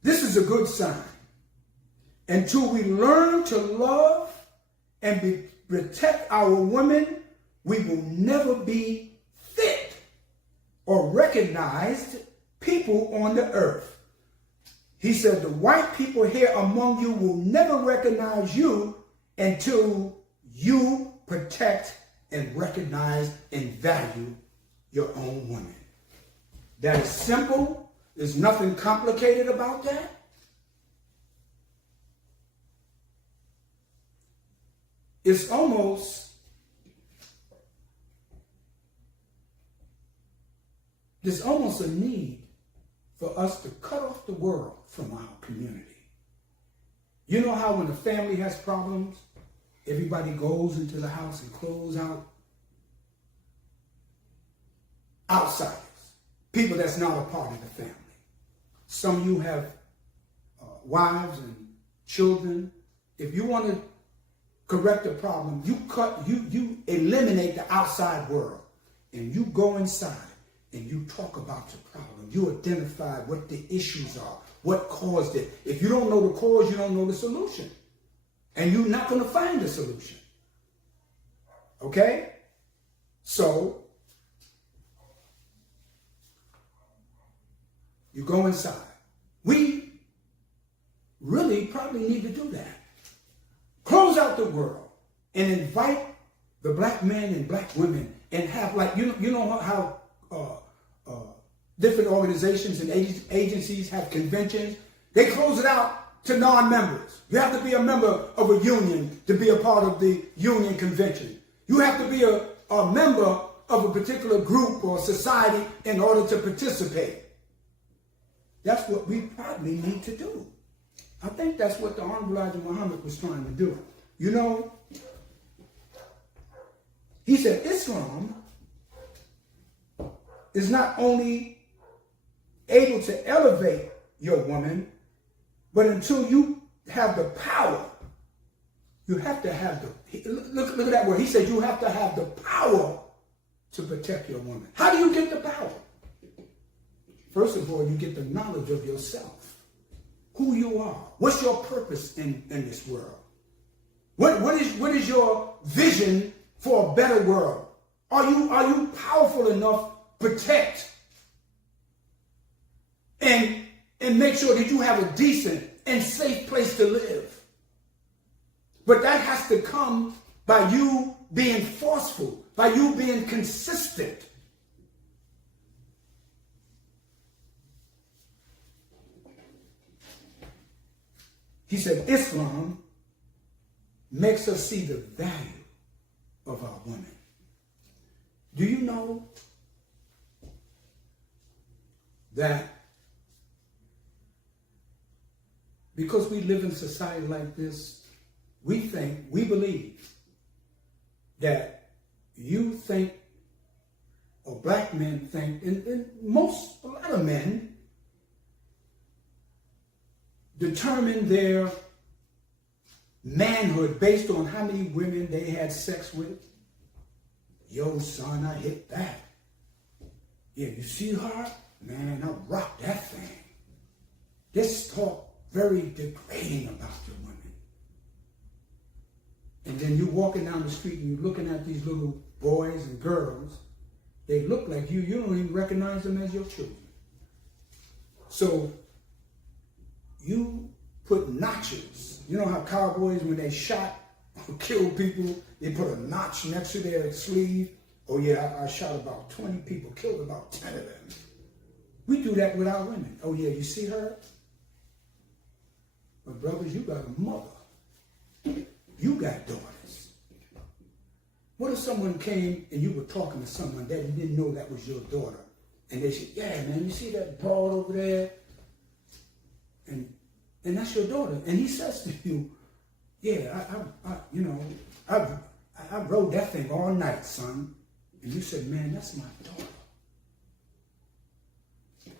this is a good sign. Until we learn to love and protect our women, we will never be fit or recognized people on the earth. He said, the white people here among you will never recognize you until you protect and recognize and value your own women. That is simple. There's nothing complicated about that. It's almost, there's almost a need for us to cut off the world from our community. You know how when a family has problems, everybody goes into the house and close out outsiders, people that's not a part of the family. Some of you have wives and children. If you want to correct the problem, you eliminate the outside world and you go inside and you talk about the problem. You identify what the issues are, what caused it. If you don't know the cause, you don't know the solution. And you're not going to find the solution. Okay? So, you go inside. We really probably need to do that. Close out the world and invite the black men and black women and have, like, you know how different organizations and agencies have conventions. They close it out to non-members. You have to be a member of a union to be a part of the union convention. You have to be a member of a particular group or society in order to participate. That's what we probably need to do. I think that's what the Honorable Elijah Muhammad was trying to do. You know, he said Islam is not only able to elevate your woman, but until you have the power, you have to have the, look at that word. He said you have to have the power to protect your woman. How do you get the power? First of all, you get the knowledge of yourself, who you are. What's your purpose in this world? What is your vision for a better world? Are you powerful enough to protect and make sure that you have a decent and safe place to live? But that has to come by you being forceful, by you being consistent. He said Islam makes us see the value of our women. Do you know that because we live in society like this, we believe that you think, or black men think, and a lot of men determine their manhood based on how many women they had sex with. Yo, son, I hit that. Yeah, you see her? Man, I rock that thing. This talk very degrading about the women. And then you're walking down the street and you're looking at these little boys and girls. They look like you. You don't even recognize them as your children. So you put notches. You know how cowboys, when they shot or killed people, they put a notch next to their sleeve? Oh yeah, I shot about 20 people, killed about 10 of them. We do that with our women. Oh yeah, you see her? But brothers, you got a mother. You got daughters. What if someone came and you were talking to someone that you didn't know that was your daughter? And they said, yeah, man, you see that broad over there? And that's your daughter. And he says to you, yeah, I rode that thing all night, son. And you said, man, that's my daughter.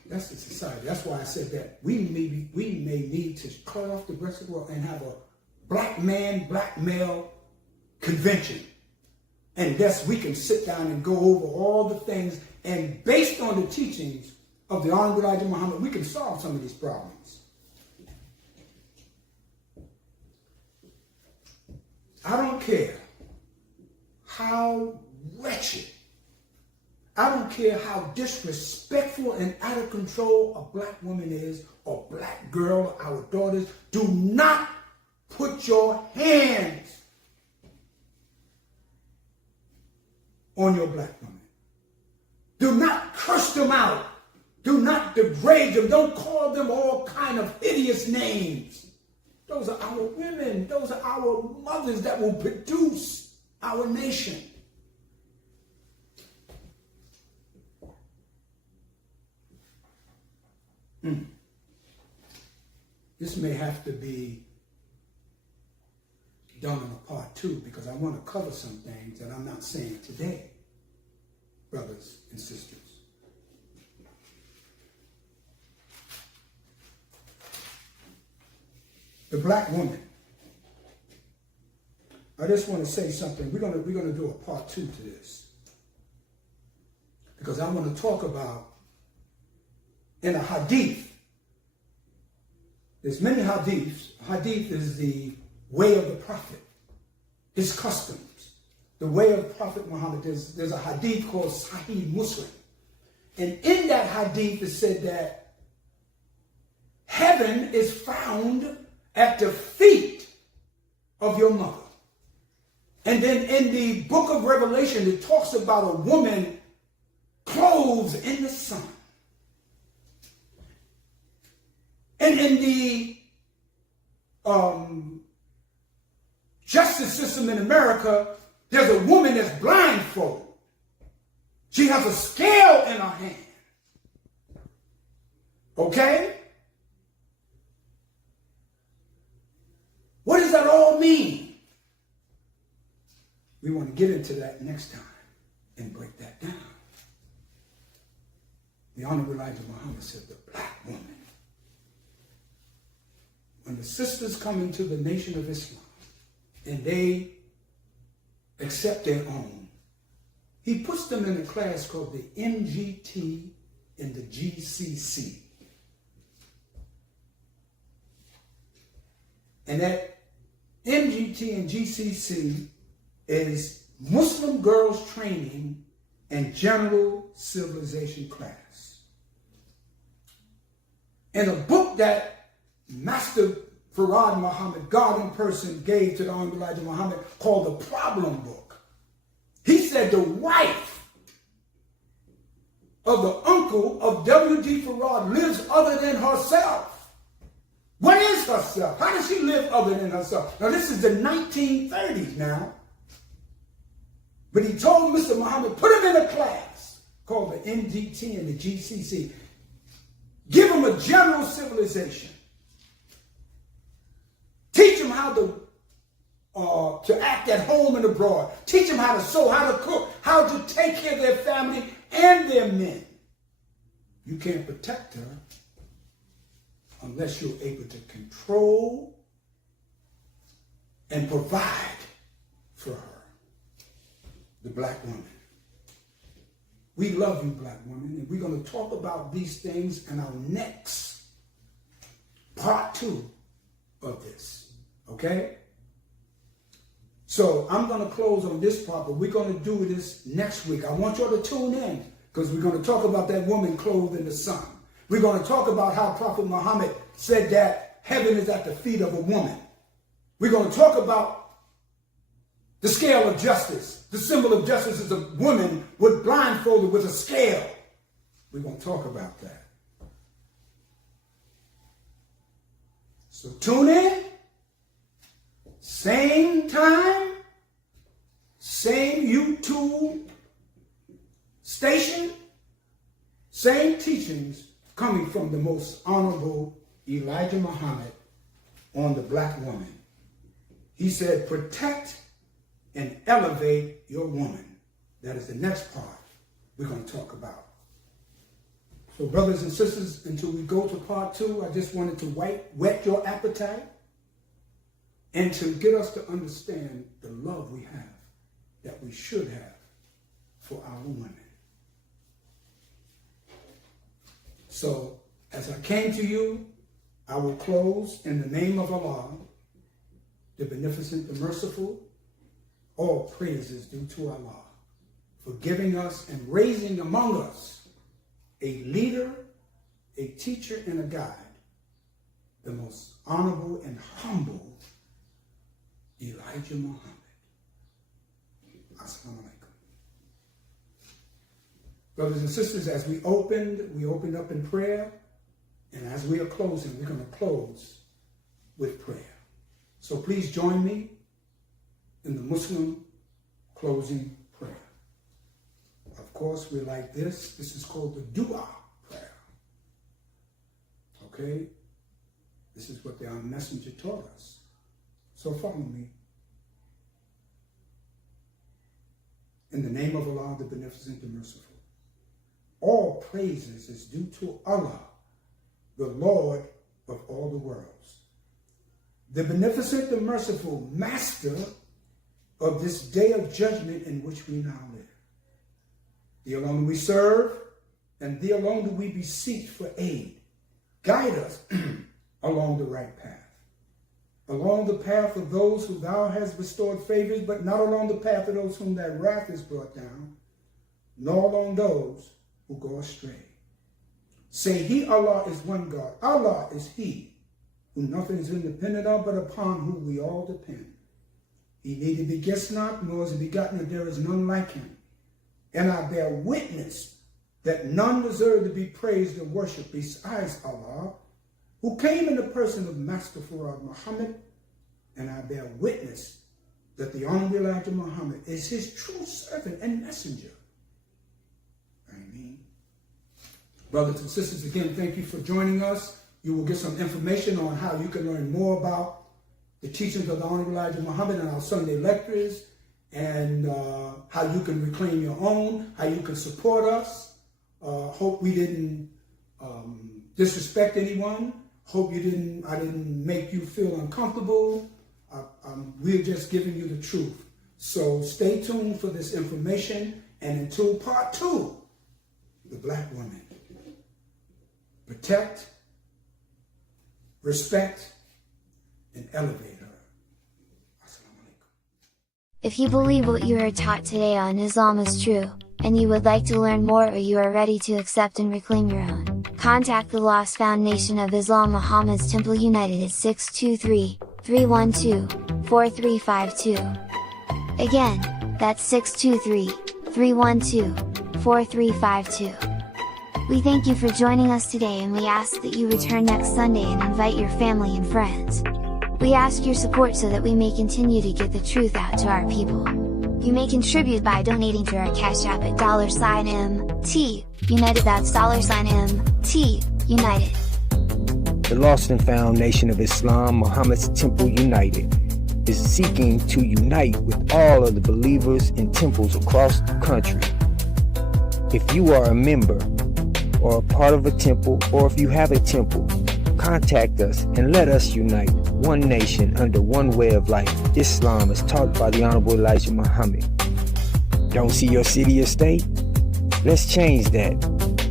That's the society. That's why I said that we may need to cut off the rest of the world and have a black man, black male convention. And thus we can sit down and go over all the things, and based on the teachings of the Honorable Elijah Muhammad, we can solve some of these problems. I don't care how wretched, I don't care how disrespectful and out of control a black woman is, or black girl, or our daughters. Do not put your hands on your black woman. Do not curse them out. Do not degrade them. Don't call them all kind of hideous names. Those are our women. Those are our mothers that will produce our nation. This may have to be done in a part 2 because I want to cover some things that I'm not saying today, brothers and sisters. The black woman. I just want to say something. We're gonna do a part 2 to this because I want to talk about in a hadith. There's many hadiths. Hadith is the way of the Prophet, his customs, the way of the Prophet Muhammad. There's a hadith called Sahih Muslim. And in that hadith it said that heaven is found at the feet of your mother. And then in the book of Revelation, it talks about a woman clothed in the sun. And in the justice system in America, there's a woman that's blindfolded. She has a scale in her hand. Okay? What does that all mean? We want to get into that next time and break that down. The Honorable Elijah Muhammad said the black woman. When the sisters come into the Nation of Islam and they accept their own, he puts them in a class called the MGT and the GCC. And that MGT and GCC is Muslim Girls Training and General Civilization Class. And a book that Master Farad Muhammad, God in person, gave to the Honorable Elijah Muhammad called the Problem Book. He said the wife of the uncle of W.D. Farad lives other than herself. What is herself? How does she live other than herself? Now this is the 1930s now. But he told Mr. Muhammad, put him in a class called the MGT and the GCC. Give him a general civilization. Teach them how to act at home and abroad. Teach them how to sew, how to cook, how to take care of their family and their men. You can't protect her unless you're able to control and provide for her, the black woman. We love you, black women, and we're going to talk about these things in our next part 2 of this, okay? So I'm going to close on this part, but we're going to do this next week. I want y'all to tune in because we're going to talk about that woman clothed in the sun. We're going to talk about how Prophet Muhammad said that heaven is at the feet of a woman. We're going to talk about the scale of justice. The symbol of justice is a woman with blindfolded with a scale. We're going to talk about that. So tune in. Same time, same YouTube station, same teachings coming from the most honorable Elijah Muhammad on the black woman. He said, protect and elevate your woman. That is the next part we're going to talk about. So brothers and sisters, until we go to part 2, I just wanted to whet your appetite and to get us to understand the love we have, that we should have for our women. So as I came to you, I will close in the name of Allah, the beneficent, the merciful. All praises due to Allah for giving us and raising among us a leader, a teacher, and a guide, the most honorable and humble Elijah Muhammad. Assalamu alaikum. Brothers and sisters, as we opened up in prayer, and as we are closing, we're going to close with prayer. So please join me in the Muslim closing prayer. Of course, we're like this. This is called the dua prayer. Okay? This is what the messenger taught us. So follow me. In the name of Allah, the beneficent, the merciful. All praises is due to Allah, the Lord of all the worlds. The beneficent, the merciful, master of this day of judgment in which we now live. Thee alone do we serve, and thee alone do we beseech for aid. Guide us along the right path. Along the path of those who thou hast bestowed favors, but not along the path of those whom thy wrath is brought down, nor along those who go astray. Say, He, Allah, is one God. Allah is He, who nothing is independent of, but upon whom we all depend. He neither begets not, nor is he begotten, and there is none like him. And I bear witness that none deserve to be praised and worshipped besides Allah, who came in the person of Master Fard Muhammad, and I bear witness that the Honorable Elijah Muhammad is his true servant and messenger. Amen. Brothers and sisters, again, thank you for joining us. You will get some information on how you can learn more about the teachings of the Honorable Elijah Muhammad in our Sunday lectures, and how you can reclaim your own, how you can support us. Hope we didn't disrespect anyone. Hope I didn't make you feel uncomfortable. We're just giving you the truth. So stay tuned for this information, and until part 2, the black woman. Protect, respect, and elevate her. Assalamu alaikum. If you believe what you heard taught today on Islam is true, and you would like to learn more, or you are ready to accept and reclaim your own, contact the Lost Foundation of Islam Muhammad's Temple United at 623-312-4352. Again, that's 623-312-4352. We thank you for joining us today, and we ask that you return next Sunday and invite your family and friends. We ask your support so that we may continue to get the truth out to our people. You may contribute by donating to our Cash App at $MT United. That's $MT United. The Lost and Found Nation of Islam, Muhammad's Temple United, is seeking to unite with all of the believers in temples across the country. If you are a member or a part of a temple, or if you have a temple, contact us and let us unite one nation under one way of life, Islam as taught by the Honorable Elijah Muhammad. Don't see your city or state? Let's change that.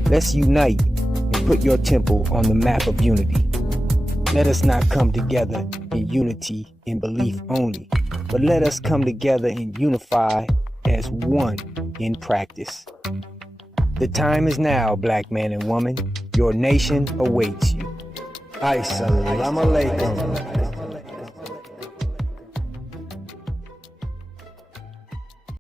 Let's unite and put your temple on the map of unity. Let us not come together in unity in belief only, but let us come together and unify as one in practice. The time is now, black man and woman. Your nation awaits you. Assalamu alaikum.